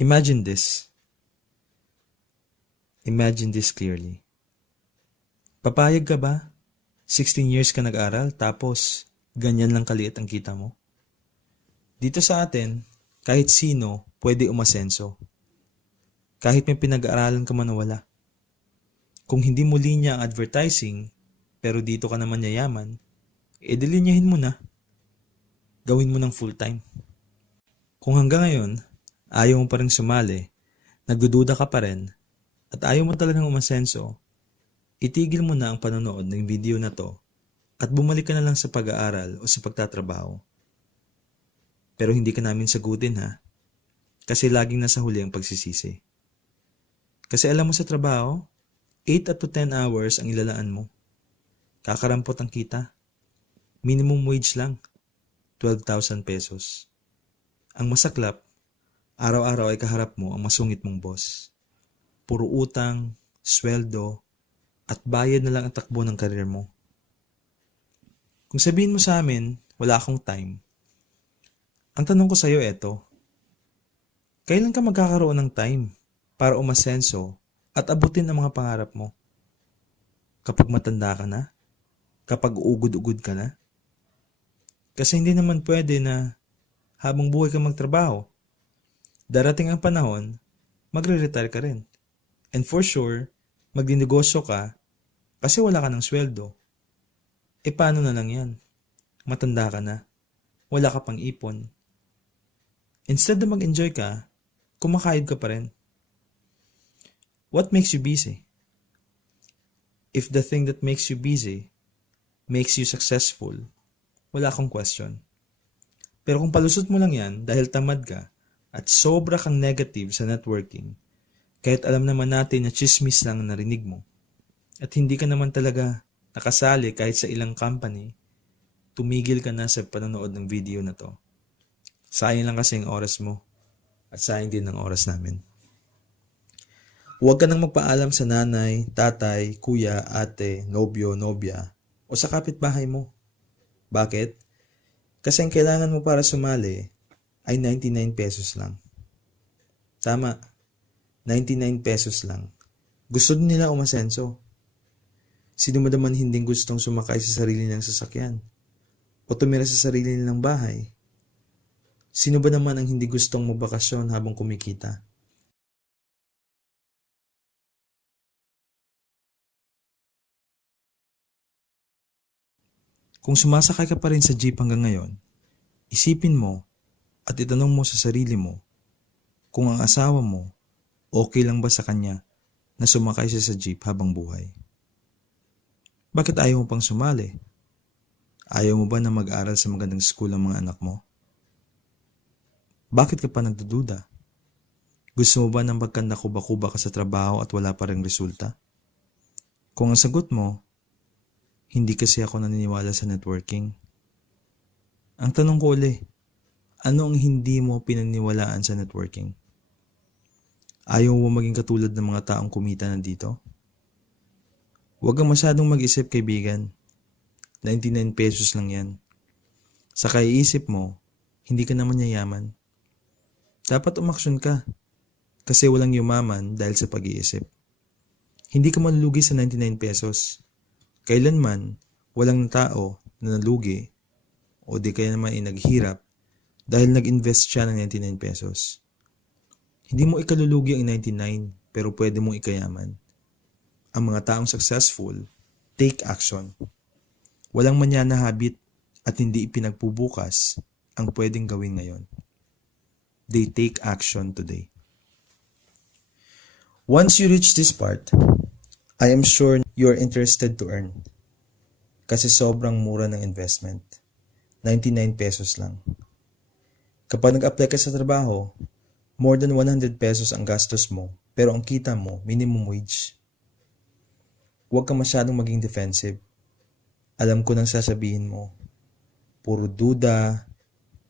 Imagine this. Imagine this clearly. Papayag ka ba? 16 years ka nag-aral tapos ganyan lang kaliit ang kita mo? Dito sa atin, kahit sino pwede umasenso. Kahit may pinag-aaralan ka man o wala. Kung hindi mo linya ang advertising, pero dito ka naman yayaman, dilinyahin mo na. Gawin mo ng full-time. Kung hanggang ngayon, ayaw mo pa rin sumali, nagdududa ka pa rin, at ayaw mo talagang umasenso, itigil mo na ang panonood ng video na to at bumalik ka na lang sa pag-aaral o sa pagtatrabaho. Pero hindi ka namin sagutin ha, kasi laging nasa huli ang pagsisisi. Kasi alam mo sa trabaho, 8 up to 10 hours ang ilalaan mo. Kakarampot ang kita. Minimum wage lang, 12,000 pesos. Ang masaklap, araw-araw ay kaharap mo ang masungit mong boss. Puro utang, sweldo, at bayad na lang ang takbo ng karir mo. Kung sabihin mo sa amin, wala akong time, ang tanong ko sa iyo eto, kailan ka magkakaroon ng time para umasenso at abutin ang mga pangarap mo? Kapag matanda ka na? Kapag ugod-ugod ka na? Kasi hindi naman pwede na habang buhay ka magtrabaho, darating ang panahon, magre-retire ka rin. And for sure, magdinegosyo ka kasi wala ka ng sweldo. Paano na lang yan? Matanda ka na. Wala ka pang ipon. Instead na mag-enjoy ka, kumakayod ka pa rin. What makes you busy? If the thing that makes you busy makes you successful, wala akong question. Pero kung palusot mo lang yan dahil tamad ka at sobra kang negative sa networking, kahit alam naman natin na chismis lang ang narinig mo, at hindi ka naman talaga nakasali kahit sa ilang company, tumigil ka na sa panonood ng video na to. Sayang lang kasi ang oras mo at sayang din ang oras namin. Huwag ka nang magpaalam sa nanay, tatay, kuya, ate, nobyo, nobya o sa kapitbahay mo. Bakit? Kasi ang kailangan mo para sumali ay 99 pesos lang. Tama, 99 pesos lang. Gusto nila umasenso. Sino mo naman hinding gustong sumakay sa sarili ng sasakyan o tumira sa sarili nilang bahay? Sino ba naman ang hindi gustong magbakasyon habang kumikita? Kung sumasakay ka pa rin sa jeep hanggang ngayon, isipin mo at itanong mo sa sarili mo kung ang asawa mo okay lang ba sa kanya na sumakay siya sa jeep habang buhay. Bakit ayaw mo pang sumali? Ayaw mo ba na mag-aral sa magandang school ang mga anak mo? Bakit ka pa nagdududa? Gusto mo ba na magkandakuba-kuba ka sa trabaho at wala pa ring resulta? Kung ang sagot mo, hindi kasi ako naniniwala sa networking. Ang tanong ko uli, ano ang hindi mo pinaniwalaan sa networking? Ayaw mo maging katulad ng mga taong kumita nandito? Huwag kang masyadong mag-isip, kaibigan. 99 pesos lang yan. Sa kaiisip mo, hindi ka naman yayaman. Dapat umaksyon ka kasi walang yumaman dahil sa pag-iisip. Hindi ka malulugi sa 99 pesos. Kailanman, walang tao na nalugi o di kaya naman ay naghirap dahil nag-invest siya ng 99 pesos. Hindi mo ikalulugi ang 99 pero pwede mong ikayaman. Ang mga taong successful, take action. Walang manyana habit at hindi ipinagpubukas ang pwedeng gawin ngayon. They take action today. Once you reach this part, I am sure you're interested to earn. Kasi sobrang mura ng investment. 99 pesos lang. Kapag nag-apply ka sa trabaho, more than 100 pesos ang gastos mo, pero ang kita mo, minimum wage. Huwag ka masyadong maging defensive. Alam ko nang sasabihin mo. Puro duda,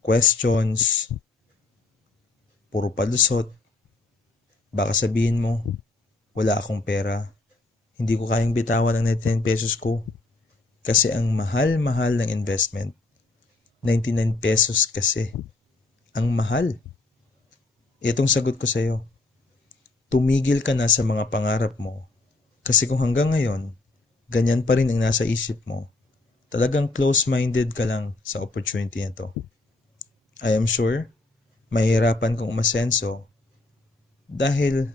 questions, puro palusot. Baka sabihin mo, wala akong pera. Hindi ko kayang bitawan ang 99 pesos ko. Kasi ang mahal-mahal ng investment. 99 pesos kasi. Ang mahal. Itong sagot ko sa'yo. Tumigil ka na sa mga pangarap mo. Kasi kung hanggang ngayon, ganyan pa rin ang nasa isip mo, talagang close-minded ka lang sa opportunity na to. I am sure, mahihirapan kang umasenso dahil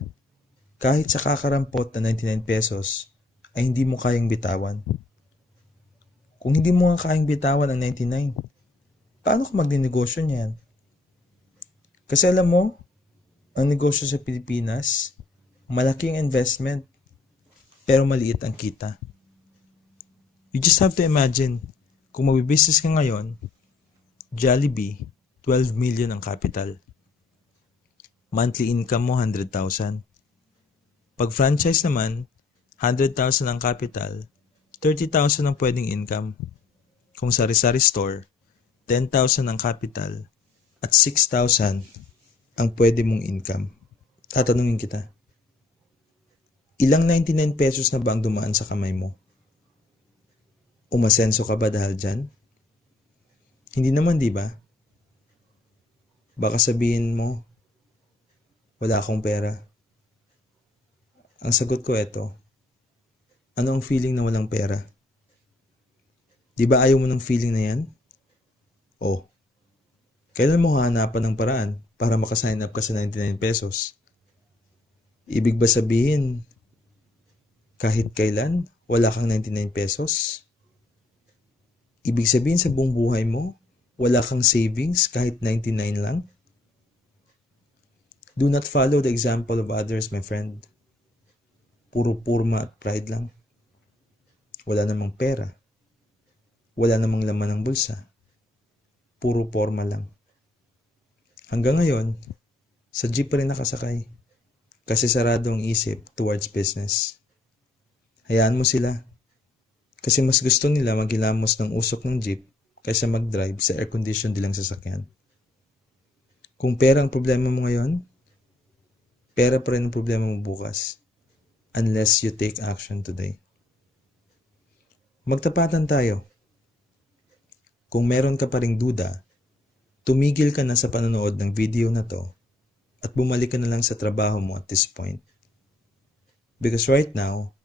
kahit sa kakarampot na 99 pesos ay hindi mo kayang bitawan. Kung hindi mo nga kayang bitawan ang 99, paano ka magninegosyo niyan? Kasi alam mo, ang negosyo sa Pilipinas, malaking investment, pero maliit ang kita. You just have to imagine, kung magbibusiness ka ngayon, Jollibee, 12 million ang capital. Monthly income mo, 100,000. Pag franchise naman, 100,000 ang capital, 30,000 ang pwedeng income. Kung sari-sari store, 10,000 ang capital, at 6,000 ang pwede mong income. Tatanungin kita, ilang 99 pesos na ba ang dumaan sa kamay mo? Umasenso ka ba dahil dyan? Hindi naman, di ba? Baka sabihin mo, wala akong pera. Ang sagot ko ito, ano ang feeling na walang pera? Di ba ayaw mo ng feeling na yan? Oh, kailan mo hahanapan ng paraan para makasign up ka sa 99 pesos? Ibig ba sabihin, kahit kailan, wala kang 99 pesos? Ibig sabihin sa buong buhay mo, wala kang savings kahit 99 lang? Do not follow the example of others, my friend. Puro purma at pride lang. Wala namang pera. Wala namang laman ng bulsa. Puro forma lang. Hanggang ngayon, sa jeep pa rin nakasakay. Kasi sarado ang isip towards business. Hayaan mo sila. Kasi mas gusto nila maghilamos ng usok ng jeep kaysa mag-drive sa air-conditioned nilang sasakyan. Kung pera ang problema mo ngayon, pera pa rin ang problema mo bukas. Unless you take action today. Magtapatan tayo. Kung meron ka pa ring duda, tumigil ka na sa panonood ng video na to at bumalik ka na lang sa trabaho mo at this point. Because right now,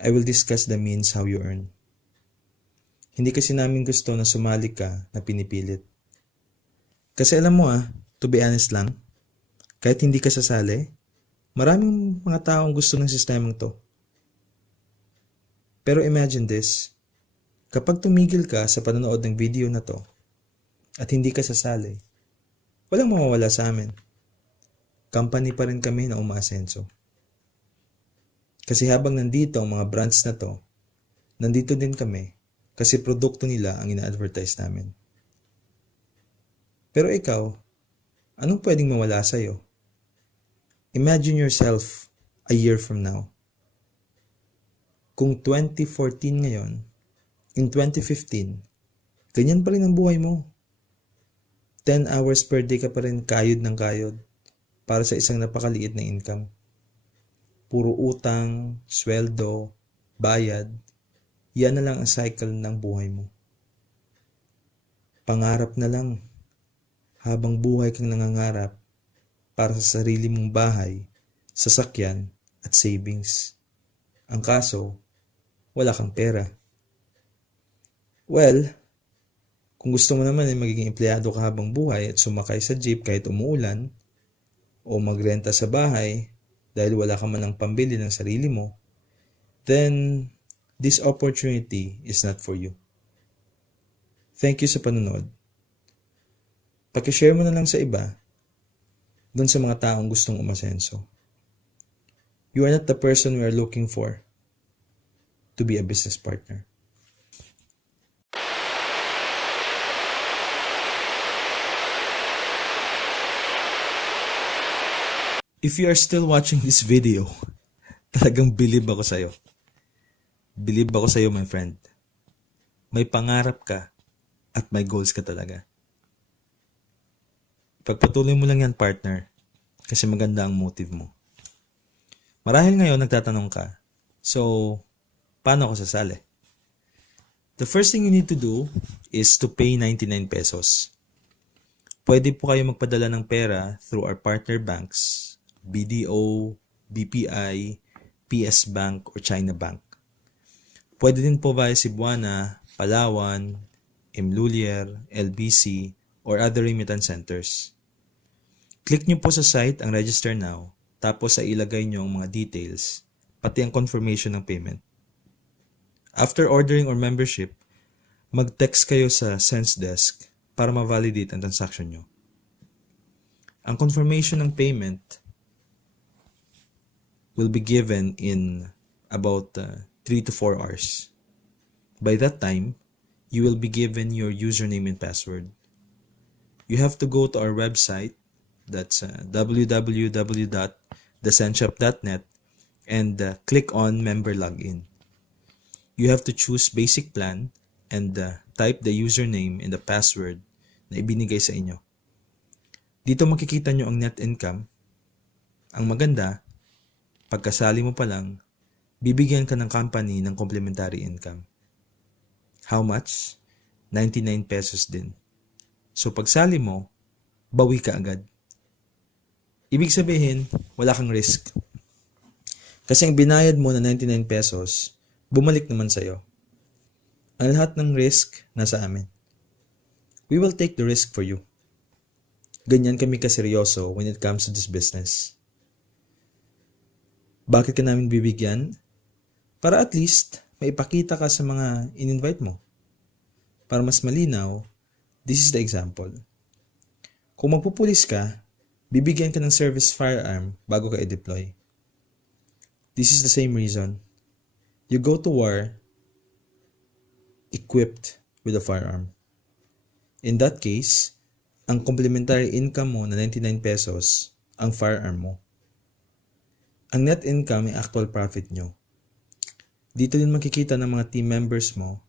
I will discuss the means how you earn. Hindi kasi namin gusto na sumali ka na pinipilit. Kasi alam mo to be honest lang, kahit hindi ka sasali, maraming mga taong gusto ng sistemang to. Pero imagine this, kapag tumigil ka sa panonood ng video na to at hindi ka sasali, walang mawawala sa amin. Company pa rin kami na umaasenso. Kasi habang nandito ang mga brands na to, nandito din kami kasi produkto nila ang ina-advertise namin. Pero ikaw, anong pwedeng mawala sa'yo? Imagine yourself a year from now. Kung 2014 ngayon, in 2015, ganyan pa rin ang buhay mo. 10 hours per day ka pa rin kayod ng kayod para sa isang napakaliit na income. Puro utang, sweldo, bayad, yan na lang ang cycle ng buhay mo. Pangarap na lang, habang buhay kang nangangarap para sa sarili mong bahay, sasakyan at savings. Ang kaso, wala kang pera. Well, kung gusto mo naman magiging empleyado ka habang buhay at sumakay sa jeep kahit umuulan, o magrenta sa bahay dahil wala ka man ng pambili ng sarili mo, then this opportunity is not for you. Thank you sa panonood. Paki-share mo na lang sa iba dun sa mga taong gustong umasenso. You are not the person we are looking for to be a business partner. If you are still watching this video, talagang believe ako sa'yo. Believe ako sa'yo, my friend. May pangarap ka at may goals ka talaga. Pagpatuloy mo lang yan, partner, kasi maganda ang motive mo. Marahil ngayon nagtatanong ka, so, paano ako sasali? The first thing you need to do is to pay 99 pesos. Pwede po kayo magpadala ng pera through our partner banks, BDO, BPI, PS Bank, or China Bank. Pwede din po via Cebuana, Palawan, Imlulier, LBC, or other remittance centers. Click nyo po sa site ang Register Now, tapos ay ilagay nyo ang mga details, pati ang confirmation ng payment. After ordering or membership, mag-text kayo sa Sense Desk para ma-validate ang transaction nyo. Ang confirmation ng payment will be given in about 3 to 4 hours. By that time, you will be given your username and password. You have to go to our website, that's www.thesenshop.net, and click on Member Login. You have to choose Basic Plan and type the username and the password na ibinigay sa inyo. Dito makikita nyo ang net income. Ang maganda, pagkasali mo pa lang, bibigyan ka ng company ng complimentary income. How much? 99 pesos din. So pagsali mo, bawi ka agad. Ibig sabihin, wala kang risk. Kasi ang binayad mo na 99 pesos, bumalik naman sa'yo. Ang lahat ng risk, nasa amin. We will take the risk for you. Ganyan kami kaseryoso when it comes to this business. Bakit ka namin bibigyan? Para at least, maipakita ka sa mga in-invite mo. Para mas malinaw, this is the example. Kung magpupulis ka, bibigyan ka ng service firearm bago ka i-deploy. This is the same reason. You go to war equipped with a firearm. In that case, ang complimentary income mo na 99 pesos, ang firearm mo. Ang net income ay actual profit nyo. Dito din makikita ng mga team members mo.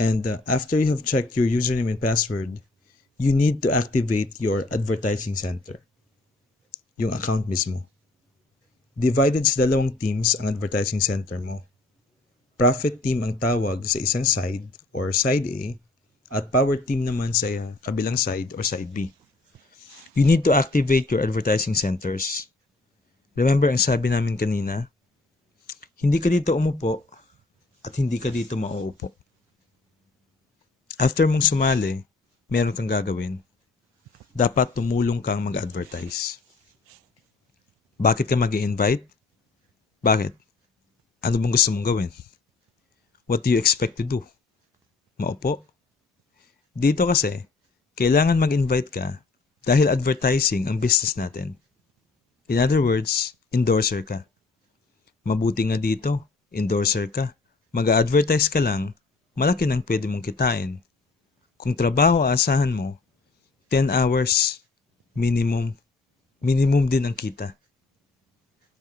And after you have checked your username and password, you need to activate your advertising center. Yung account mismo. Divided sa dalawang teams ang advertising center mo. Profit team ang tawag sa isang side or side A at power team naman sa kabilang side or side B. You need to activate your advertising centers. Remember ang sabi namin kanina, hindi ka dito umupo at hindi ka dito mauupo. After mong sumali, meron kang gagawin. Dapat tumulong kang mag-advertise. Bakit ka mag-i-invite? Bakit? Ano bang gusto mong gawin? What do you expect to do? Maupo? Dito kasi, kailangan mag-invite ka dahil advertising ang business natin. In other words, endorser ka. Mabuti nga dito, endorser ka. Mag-a-advertise ka lang, malaki nang pwede mong kitain. Kung trabaho aasahan mo, 10 hours, minimum. Minimum din ang kita.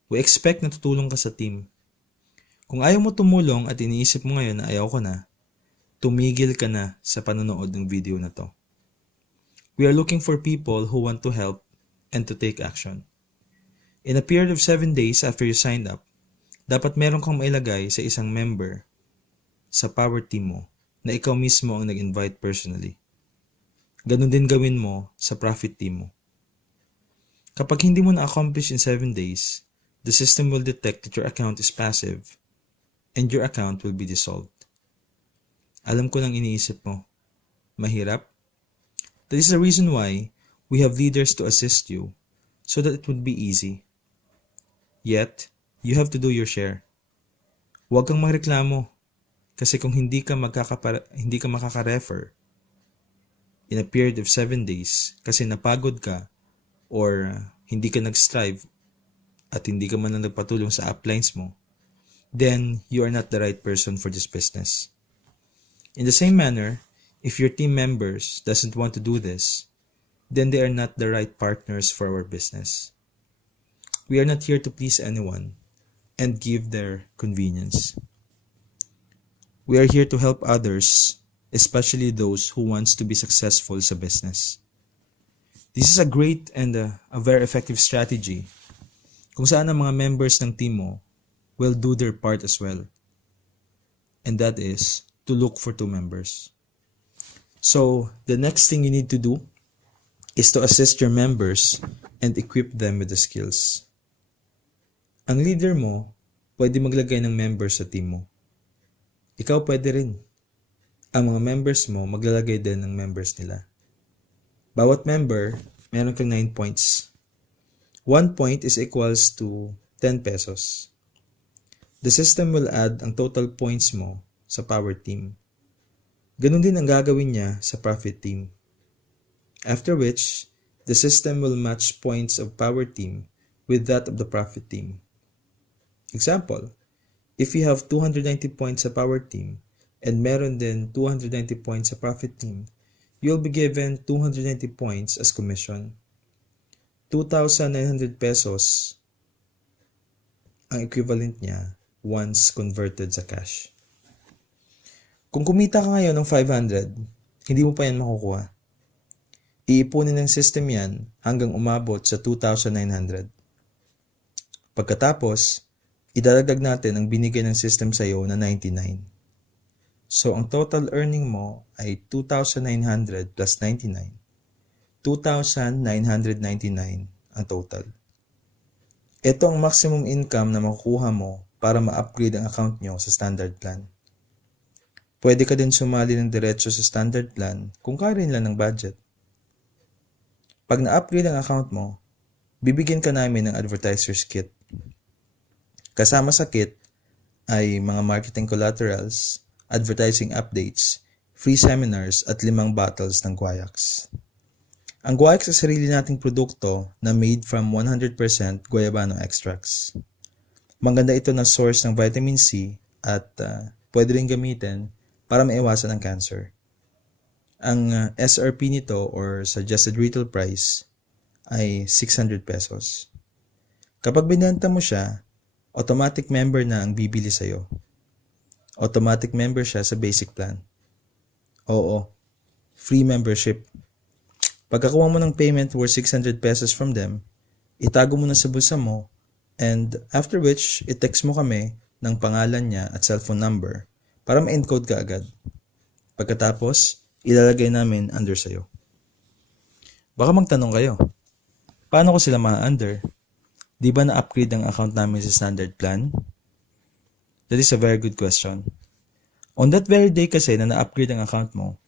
We expect na tutulong ka sa team. Kung ayaw mo tumulong at iniisip mo ngayon na ayaw ko na, tumigil ka na sa panonood ng video na to. We are looking for people who want to help and to take action. In a period of 7 days after you signed up, dapat meron kang mailagay sa isang member sa power team mo na ikaw mismo ang nag-invite personally. Ganun din gawin mo sa profit team mo. Kapag hindi mo na-accomplish in 7 days, the system will detect that your account is passive and your account will be dissolved. Alam ko nang iniisip mo, mahirap? That is the reason why we have leaders to assist you so that it would be easy. Yet, you have to do your share. Huwag kang magreklamo kasi kung hindi ka makaka-refer in a period of 7 days kasi napagod ka or hindi ka nag-strive at hindi ka man nagpatulong sa uplines mo, then you are not the right person for this business. In the same manner, if your team members doesn't want to do this, then they are not the right partners for our business. we are not here to please anyone and give their convenience. We are here to help others, especially those who wants to be successful sa business. This is a great and a very effective strategy kung saan ang mga members ng team mo will do their part as well. And that is to look for 2 members. So, the next thing you need to do is to assist your members and equip them with the skills. Ang leader mo, pwede maglagay ng members sa team mo. Ikaw pwede rin. Ang mga members mo, maglalagay din ng members nila. Bawat member, meron kang 9 points. 1 point is equals to 10 pesos. The system will add ang total points mo sa power team. Ganun din ang gagawin niya sa profit team. After which, the system will match points of power team with that of the profit team. Example, if you have 290 points sa power team and meron din 290 points sa profit team, you'll be given 290 points as commission. 2,900 pesos ang equivalent niya once converted sa cash. Kung kumita ka ngayon ng 500, hindi mo pa yan makukuha. Iipunin ng system yan hanggang umabot sa 2,900. Pagkatapos, idadagdag natin ang binigay ng system sa iyo na 99. So, ang total earning mo ay 2,900 plus 99. 2,999 ang total. Ito ang maximum income na makukuha mo para ma-upgrade ang account nyo sa standard plan. Pwede ka din sumali ng diretso sa standard plan kung kaya rin lang ng budget. Pag na-upgrade ang account mo, bibigyan ka namin ng advertiser's kit. Kasama sa kit ay mga marketing collaterals, advertising updates, free seminars at 5 bottles ng Guayax. Ang Guayax ay sarili nating produkto na made from 100% guayabano extracts. Maganda ito na source ng vitamin C at pwede rin gamitin para maiwasan ang cancer. Ang SRP nito or suggested retail price ay 600 pesos. Kapag binenta mo siya, automatic member na ang bibili sa'yo. Automatic member siya sa basic plan. Oo, free membership. Pagkakuha mo ng payment worth 600 pesos from them, itago mo na sa bulsa mo, and after which, i-text mo kami ng pangalan niya at cellphone number para ma-encode ka agad. Pagkatapos, ilalagay namin under sa'yo. Baka magtanong kayo, paano ko sila ma-under? Di ba na-upgrade ang account namin sa standard plan? That is a very good question. On that very day kasi na na-upgrade ang account mo,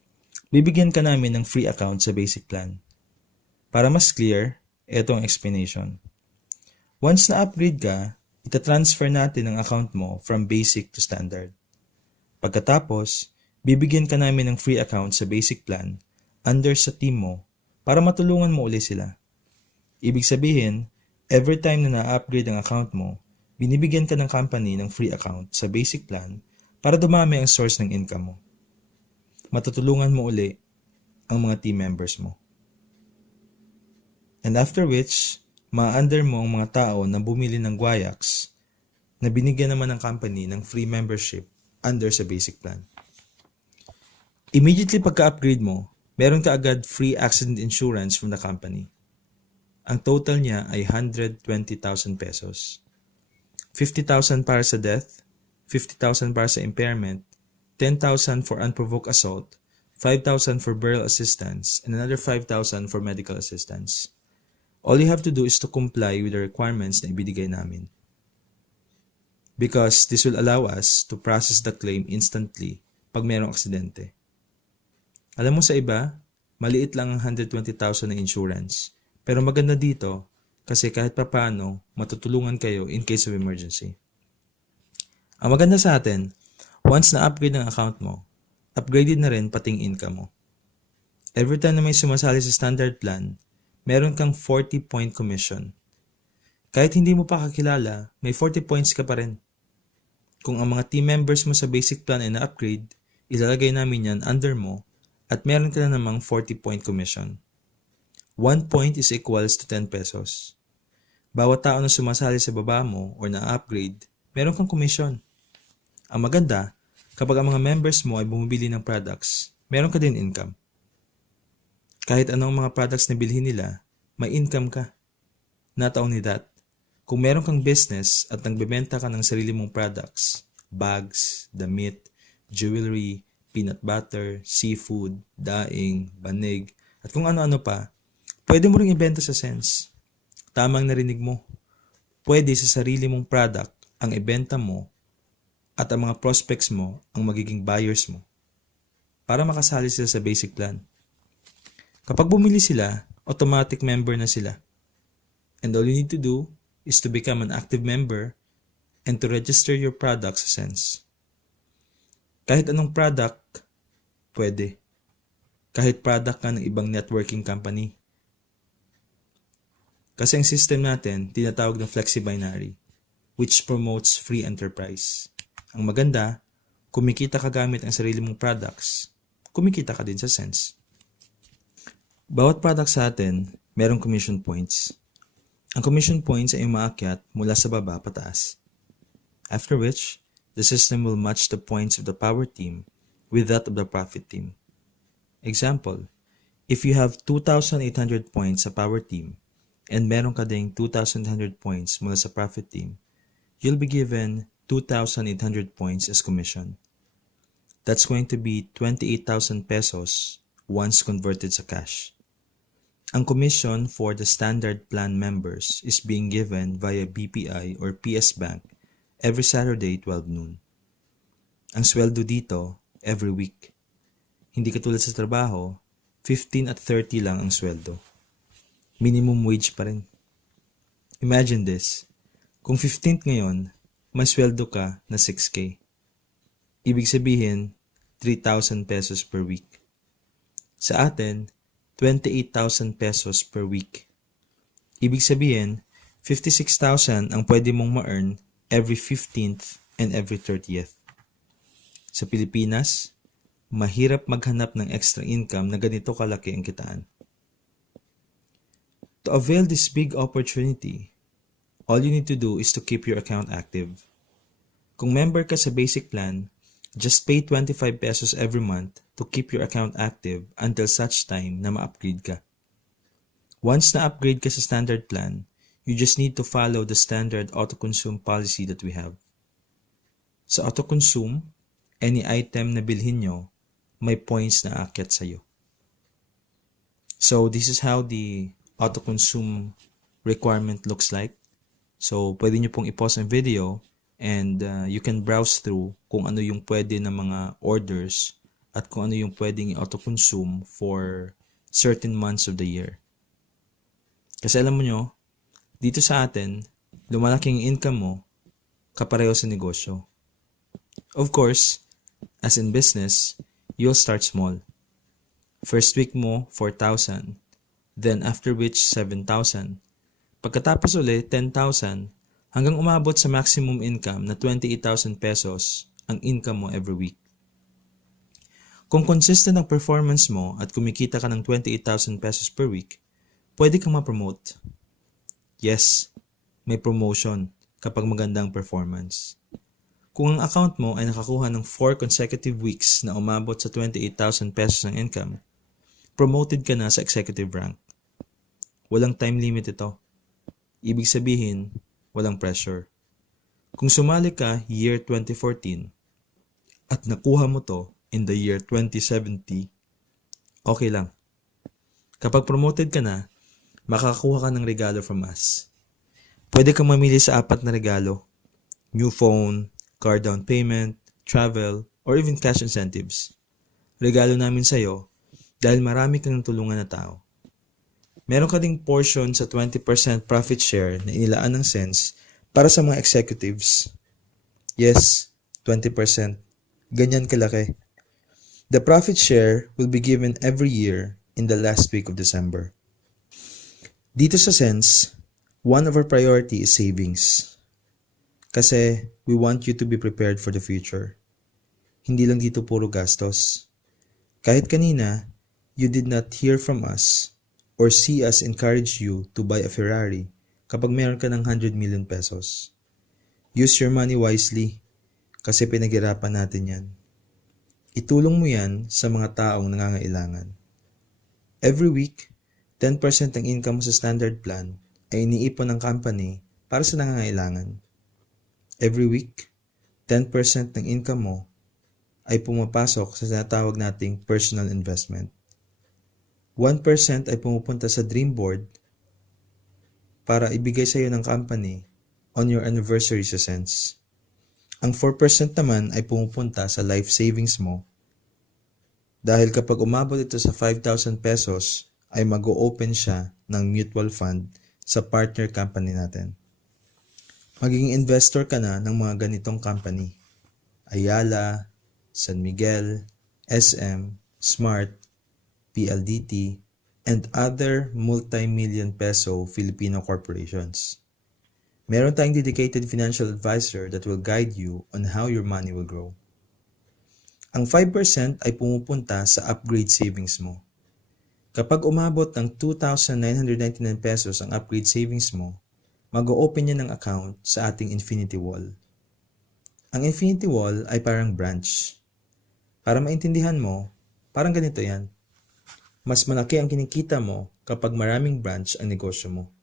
bibigyan ka namin ng free account sa basic plan. Para mas clear, ito ang explanation. Once na-upgrade ka, itatransfer natin ang account mo from basic to standard. Pagkatapos, bibigyan ka namin ng free account sa basic plan under sa team mo para matulungan mo uli sila. Ibig sabihin, every time na na-upgrade ang account mo, binibigyan ka ng company ng free account sa basic plan para dumami ang source ng income mo. Matutulungan mo uli ang mga team members mo. And after which, ma-under mo ang mga tao na bumili ng Guayax na binigyan naman ng company ng free membership under sa basic plan. Immediately pagka-upgrade mo, meron ka agad free accident insurance from the company. Ang total niya ay 120,000 pesos. 50,000 para sa death, 50,000 para sa impairment, 10,000 for unprovoked assault, 5,000 for burial assistance, and another 5,000 for medical assistance. All you have to do is to comply with the requirements na ibinigay namin. Because this will allow us to process the claim instantly pag mayroong aksidente. Alam mo sa iba, maliit lang ang 120,000 na insurance. Pero maganda dito kasi kahit papaano matutulungan kayo in case of emergency. Ang maganda sa atin, once na-upgrade ang account mo, upgraded na rin pating income mo. Every time na may sumasali sa standard plan, meron kang 40-point commission. Kahit hindi mo pa kakilala, may 40 points ka pa rin. Kung ang mga team members mo sa basic plan ay na-upgrade, ilalagay namin yan under mo at meron ka na namang 40-point commission. 1 point is equals to 10 pesos. Bawat tao na sumasali sa baba mo or na-upgrade, meron kang commission. Ang maganda, kapag ang mga members mo ay bumibili ng products, meron ka din income. Kahit anong mga products na bilhin nila, may income ka. Not only that, kung meron kang business at nagbebenta ka ng sarili mong products, bags, damit, jewelry, peanut butter, seafood, daing, banig, at kung ano-ano pa, pwede mo ring ibenta sa Sense. Tamang narinig mo. Pwede sa sarili mong product ang ibenta mo at ang mga prospects mo ang magiging buyers mo para makasali sila sa basic plan. Kapag bumili sila, automatic member na sila. And all you need to do is to become an active member and to register your product sa Sense. Kahit anong product, pwede. Kahit product ka ng ibang networking company. Kasi ang system natin, tinatawag ng flexi-binary, which promotes free enterprise. Ang maganda, kumikita ka gamit ang sarili mong products, kumikita ka din sa Sense. Bawat product sa atin, merong commission points. Ang commission points ay umaakyat mula sa baba pataas. After which, the system will match the points of the power team with that of the profit team. Example, if you have 2,800 points sa power team, and meron ka ding 2,800 points mula sa profit team, you'll be given 2,800 points as commission. That's going to be 28,000 pesos once converted sa cash. Ang commission for the standard plan members is being given via BPI or PS Bank every Saturday 12 noon. Ang sweldo dito, every week. Hindi katulad sa trabaho, 15 at 30 lang ang sweldo. Minimum wage pa rin. Imagine this. Kung 15th ngayon, may sweldo ka na 6K. Ibig sabihin, 3,000 pesos per week. Sa atin, 28,000 pesos per week. Ibig sabihin, 56,000 ang pwede mong ma-earn every 15th and every 30th. Sa Pilipinas, mahirap maghanap ng extra income na ganito kalaki ang kitaan. To avail this big opportunity, all you need to do is to keep your account active. Kung member ka sa basic plan, just pay 25 pesos every month to keep your account active until such time na ma-upgrade ka. Once na-upgrade ka sa standard plan, you just need to follow the standard auto-consume policy that we have. Sa auto-consume, any item na bilhin nyo, may points na aakyat sa'yo. So, this is how the auto-consume requirement looks like. So, pwede nyo pong i-pause ang video and you can browse through kung ano yung pwede na mga orders at kung ano yung pwedeng i-auto-consume for certain months of the year. Kasi alam mo nyo, dito sa atin, lumalaking income mo kapareho sa negosyo. Of course, as in business, you'll start small. First week mo, 4,000. Then after which, 7,000. Pagkatapos ulit, 10,000 hanggang umabot sa maximum income na 28,000 pesos ang income mo every week. Kung consistent ang performance mo at kumikita ka ng 28,000 pesos per week, pwede kang ma-promote. Yes, may promotion kapag magandang performance. Kung ang account mo ay nakakuha ng 4 consecutive weeks na umabot sa 28,000 pesos ng income, promoted ka na sa executive rank. Walang time limit ito. Ibig sabihin, walang pressure. Kung sumali ka year 2014 at nakuha mo to in the year 2070, okay lang. Kapag promoted ka na, makakakuha ka ng regalo from us. Pwede kang mamili sa 4 na regalo. New phone, car down payment, travel, or even cash incentives. Regalo namin sa'yo dahil marami kang tulungan na tao. Meron ka ding portion sa 20% profit share na inilaan ng Sense para sa mga executives. Yes, 20%. Ganyan kalaki. The profit share will be given every year in the last week of December. Dito sa Sense, one of our priority is savings. Kasi we want you to be prepared for the future. Hindi lang dito puro gastos. Kahit kanina, you did not hear from us or see us encourage you to buy a Ferrari kapag meron ka ng 100 million pesos. Use your money wisely kasi pinaghirapan natin yan. Itulong mo yan sa mga taong nangangailangan. Every week, 10% ng income mo sa standard plan ay iniipon ng company para sa nangangailangan. Every week, 10% ng income mo ay pumapasok sa tinatawag nating personal investment. 1% ay pumupunta sa dream board para ibigay sa iyo ng company on your anniversary sa Sense. Ang 4% naman ay pumupunta sa life savings mo dahil kapag umabot ito sa 5,000 pesos ay mag-o-open siya ng mutual fund sa partner company natin. Magiging investor ka na ng mga ganitong company: Ayala, San Miguel, SM, Smart, PLDT, and other multi-million peso Filipino corporations. Meron tayong dedicated financial advisor that will guide you on how your money will grow. Ang 5% ay pumupunta sa upgrade savings mo. Kapag umabot ng 2,999 pesos ang upgrade savings mo, mag-o-open yan ng account sa ating Infinity Wall. Ang Infinity Wall ay parang branch. Para maintindihan mo, parang ganito yan. Mas malaki ang kinikita mo kapag maraming branch ang negosyo mo.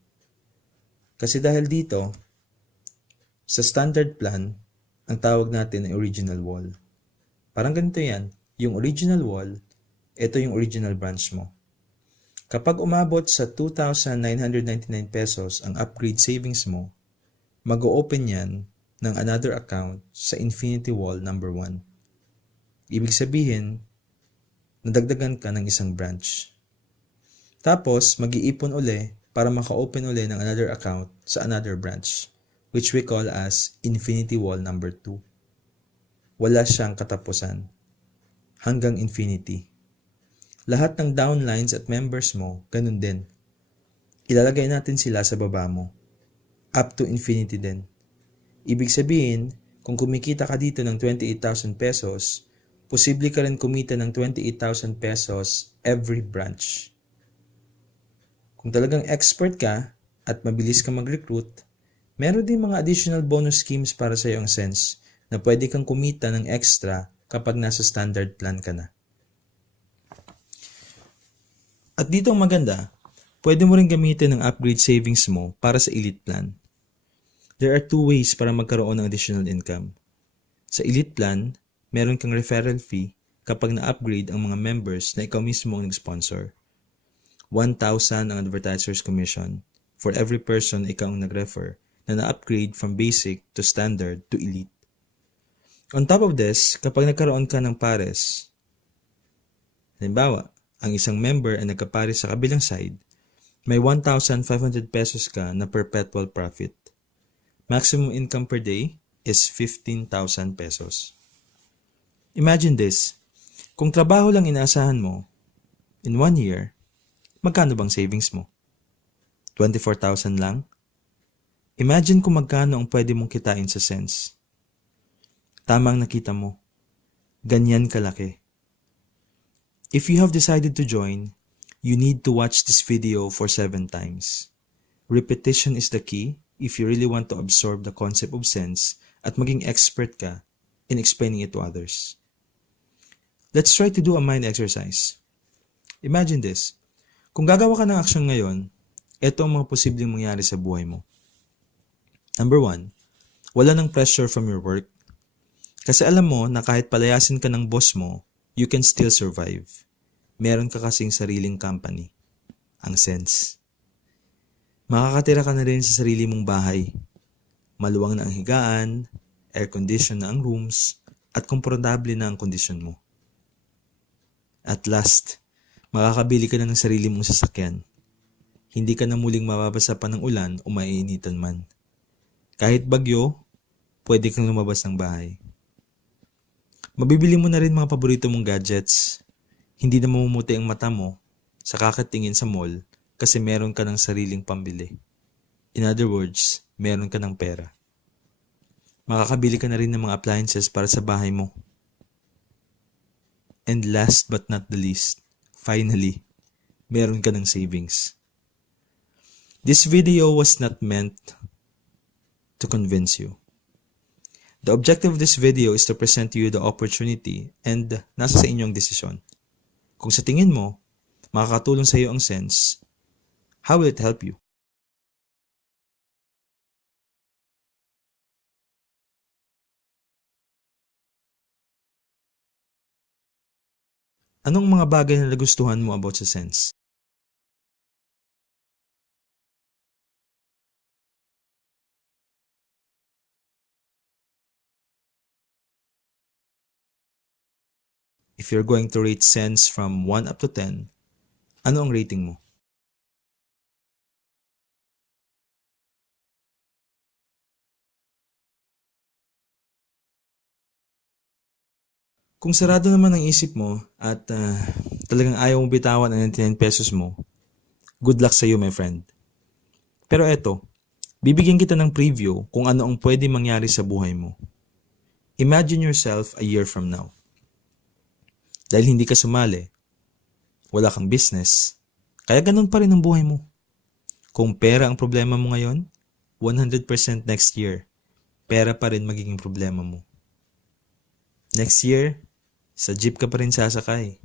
Kasi dahil dito, sa standard plan, ang tawag natin ay original wall. Parang ganito yan, yung original wall, ito yung original branch mo. Kapag umabot sa 2,999 pesos ang upgrade savings mo, mag-o-open yan ng another account sa Infinity Wall number 1. Ibig sabihin, nadagdagan ka ng isang branch. Tapos, mag-iipon uli para maka-open uli ng another account sa another branch, which we call as Infinity Wall number 2. Wala siyang katapusan. Hanggang infinity. Lahat ng downlines at members mo, ganun din. Ilalagay natin sila sa baba mo. Up to infinity din. Ibig sabihin, kung kumikita ka dito ng 28,000 pesos, posible ka rin kumita ng 28,000 pesos every branch. Kung talagang expert ka at mabilis ka mag-recruit, meron din mga additional bonus schemes para sa iyo ang Sense na pwede kang kumita ng extra kapag nasa standard plan ka na. At dito ang maganda, pwede mo rin gamitin ang upgrade savings mo para sa elite plan. There are 2 ways para magkaroon ng additional income. Sa elite plan, meron kang referral fee kapag na-upgrade ang mga members na ikaw mismo ang nag-sponsor. 1,000 ang advertiser's commission for every person ikaw ang nag-refer na na-upgrade from basic to standard to elite. On top of this, kapag nagkaroon ka ng pares, halimbawa, ang isang member ay nagkapares sa kabilang side, may 1,500 pesos ka na perpetual profit. Maximum income per day is 15,000 pesos. Imagine this, kung trabaho lang inaasahan mo, in 1 year, magkano bang savings mo? 24,000 lang? Imagine kung magkano ang pwede mong kitain sa Sense. Tamang nakita mo. Ganyan kalaki. If you have decided to join, you need to watch this video for 7 times. Repetition is the key if you really want to absorb the concept of Sense at maging expert ka in explaining it to others. Let's try to do a mind exercise. Imagine this. Kung gagawa ka ng aksyon ngayon, ito ang mga posibleng mangyari sa buhay mo. Number 1, wala ng pressure from your work. Kasi alam mo na kahit palayasin ka ng boss mo, you can still survive. Meron ka kasing sariling company, ang Sense. Makakatira ka na rin sa sarili mong bahay. Maluwang na ang higaan, air-condition na ang rooms, at komportable na ang kondisyon mo. At last, makakabili ka na ng sarili mong sasakyan. Hindi ka na muling mababasa pa ng ulan o maiinitan man. Kahit bagyo, pwede kang lumabas ng bahay. Mabibili mo na rin mga paborito mong gadgets. Hindi na mamumuti ang mata mo sa kakatingin sa mall kasi meron ka ng sariling pambili. In other words, meron ka ng pera. Makakabili ka na rin ng mga appliances para sa bahay mo. And last but not the least, finally, meron ka ng savings. This video was not meant to convince you. The objective of this video is to present to you the opportunity and nasa sa inyong desisyon. Kung sa tingin mo, makakatulong sa iyo ang sense, how will it help you? Anong mga bagay na nagustuhan mo about sa sense? If you're going to rate sense from 1 up to 10, ano ang rating mo? Kung sarado naman ang isip mo at talagang ayaw mong bitawan ang 99 pesos mo, good luck sa iyo, my friend. Pero eto, bibigyan kita ng preview kung ano ang pwede mangyari sa buhay mo. Imagine yourself a year from now. Dahil hindi ka sumali, wala kang business, kaya ganun pa rin ang buhay mo. Kung pera ang problema mo ngayon, 100% next year, pera pa rin magiging problema mo. Next year, sa jeep ka pa rin sasakay.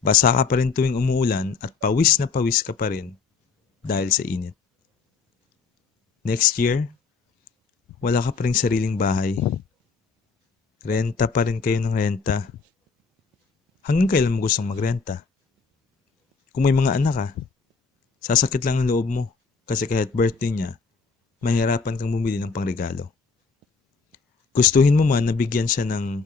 Basa ka pa rin tuwing umuulan at pawis na pawis ka pa rin dahil sa init. Next year, wala ka pa rin sariling bahay. Renta pa rin kayo ng renta. Hanggang kailan mo gustong magrenta? Kung may mga anak ka, sasakit lang ang loob mo kasi kahit birthday niya, mahirapan kang bumili ng pangregalo. Gustuhin mo man na bigyan siya ng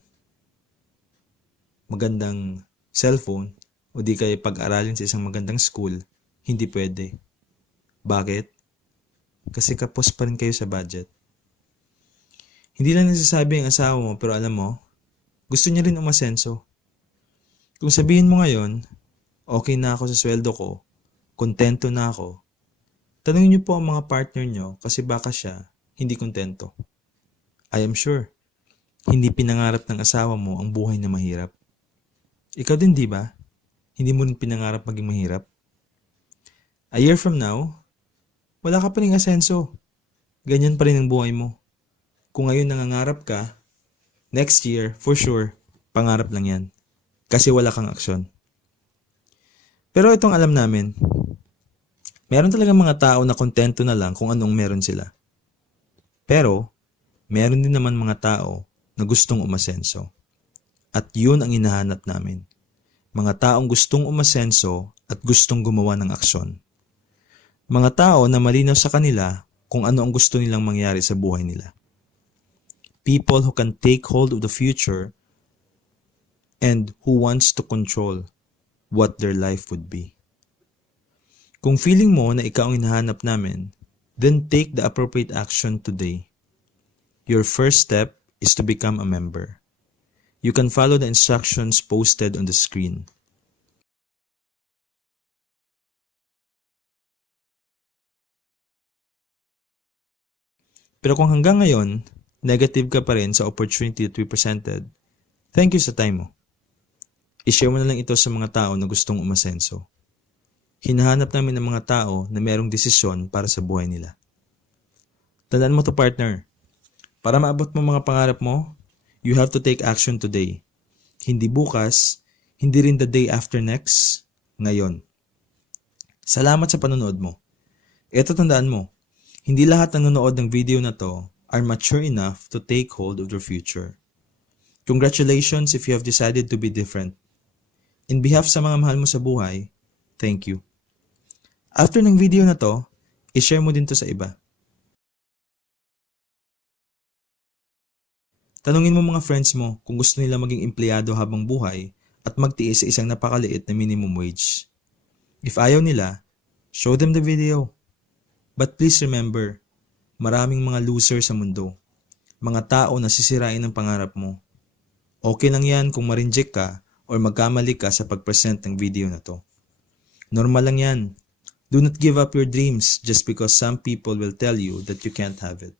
magandang cellphone o di kaya pag-aralin sa isang magandang school, hindi pwede. Bakit? Kasi kapos pa rin kayo sa budget. Hindi lang nagsasabi ang asawa mo pero alam mo, gusto niya rin umasenso. Kung sabihin mo ngayon, okay na ako sa sweldo ko, kontento na ako, tanungin niyo po ang mga partner niyo kasi baka siya hindi kontento. I am sure, hindi pinangarap ng asawa mo ang buhay na mahirap. Ikaw din, di ba? Hindi mo rin pinangarap maging mahirap. A year from now, wala ka pa rin asenso. Ganyan pa rin ang buhay mo. Kung ngayon nangangarap ka, next year, for sure, pangarap lang yan. Kasi wala kang aksyon. Pero itong alam namin, meron talagang mga tao na kontento na lang kung anong meron sila. Pero, meron din naman mga tao na gustong umasenso. At yun ang hinahanap namin. Mga taong gustong umasenso at gustong gumawa ng aksyon. Mga tao na malinaw sa kanila kung ano ang gusto nilang mangyari sa buhay nila. People who can take hold of the future and who wants to control what their life would be. Kung feeling mo na ikaw ang hinahanap namin, then take the appropriate action today. Your first step is to become a member. You can follow the instructions posted on the screen. Pero kung hanggang ngayon, negative ka pa rin sa opportunity that we presented, thank you sa time mo. I-share mo na lang ito sa mga tao na gustong umasenso. Hinahanap namin ng mga tao na merong desisyon para sa buhay nila. Tandaan mo to, partner. Para maabot mo mga pangarap mo, you have to take action today. Hindi bukas, hindi rin the day after next, ngayon. Salamat sa panonood mo. Ito tandaan mo, hindi lahat ng nanonood ng video na to are mature enough to take hold of their future. Congratulations if you have decided to be different. In behalf sa mga mahal mo sa buhay, thank you. After ng video na to, i-share mo din to sa iba. Tanungin mo mga friends mo kung gusto nila maging empleyado habang buhay at magtiis sa isang napakaliit na minimum wage. If ayaw nila, show them the video. But please remember, maraming mga loser sa mundo. Mga tao na sisirain ang pangarap mo. Okay lang yan kung ma-reject ka or magkamali ka sa pag-present ng video na to. Normal lang yan. Do not give up your dreams just because some people will tell you that you can't have it.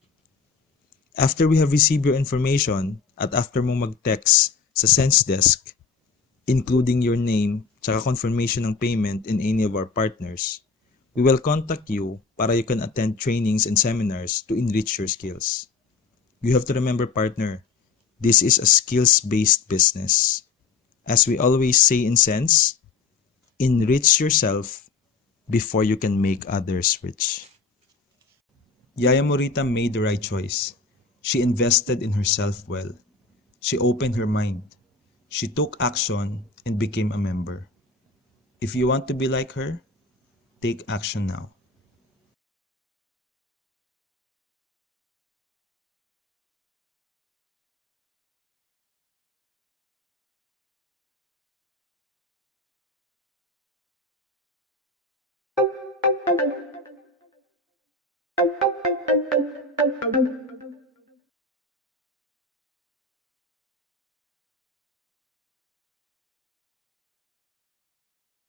After we have received your information at after mo mag-text sa Sense Desk, including your name tsaka confirmation ng payment in any of our partners, We will contact you para you can attend trainings and seminars to enrich your skills. You have to remember, partner, this is a skills-based business. As we always say in Sense, enrich yourself before you can make others rich. Yaya Morita made the right choice. She invested in herself well. She opened her mind. She took action and became a member. If you want to be like her, take action now.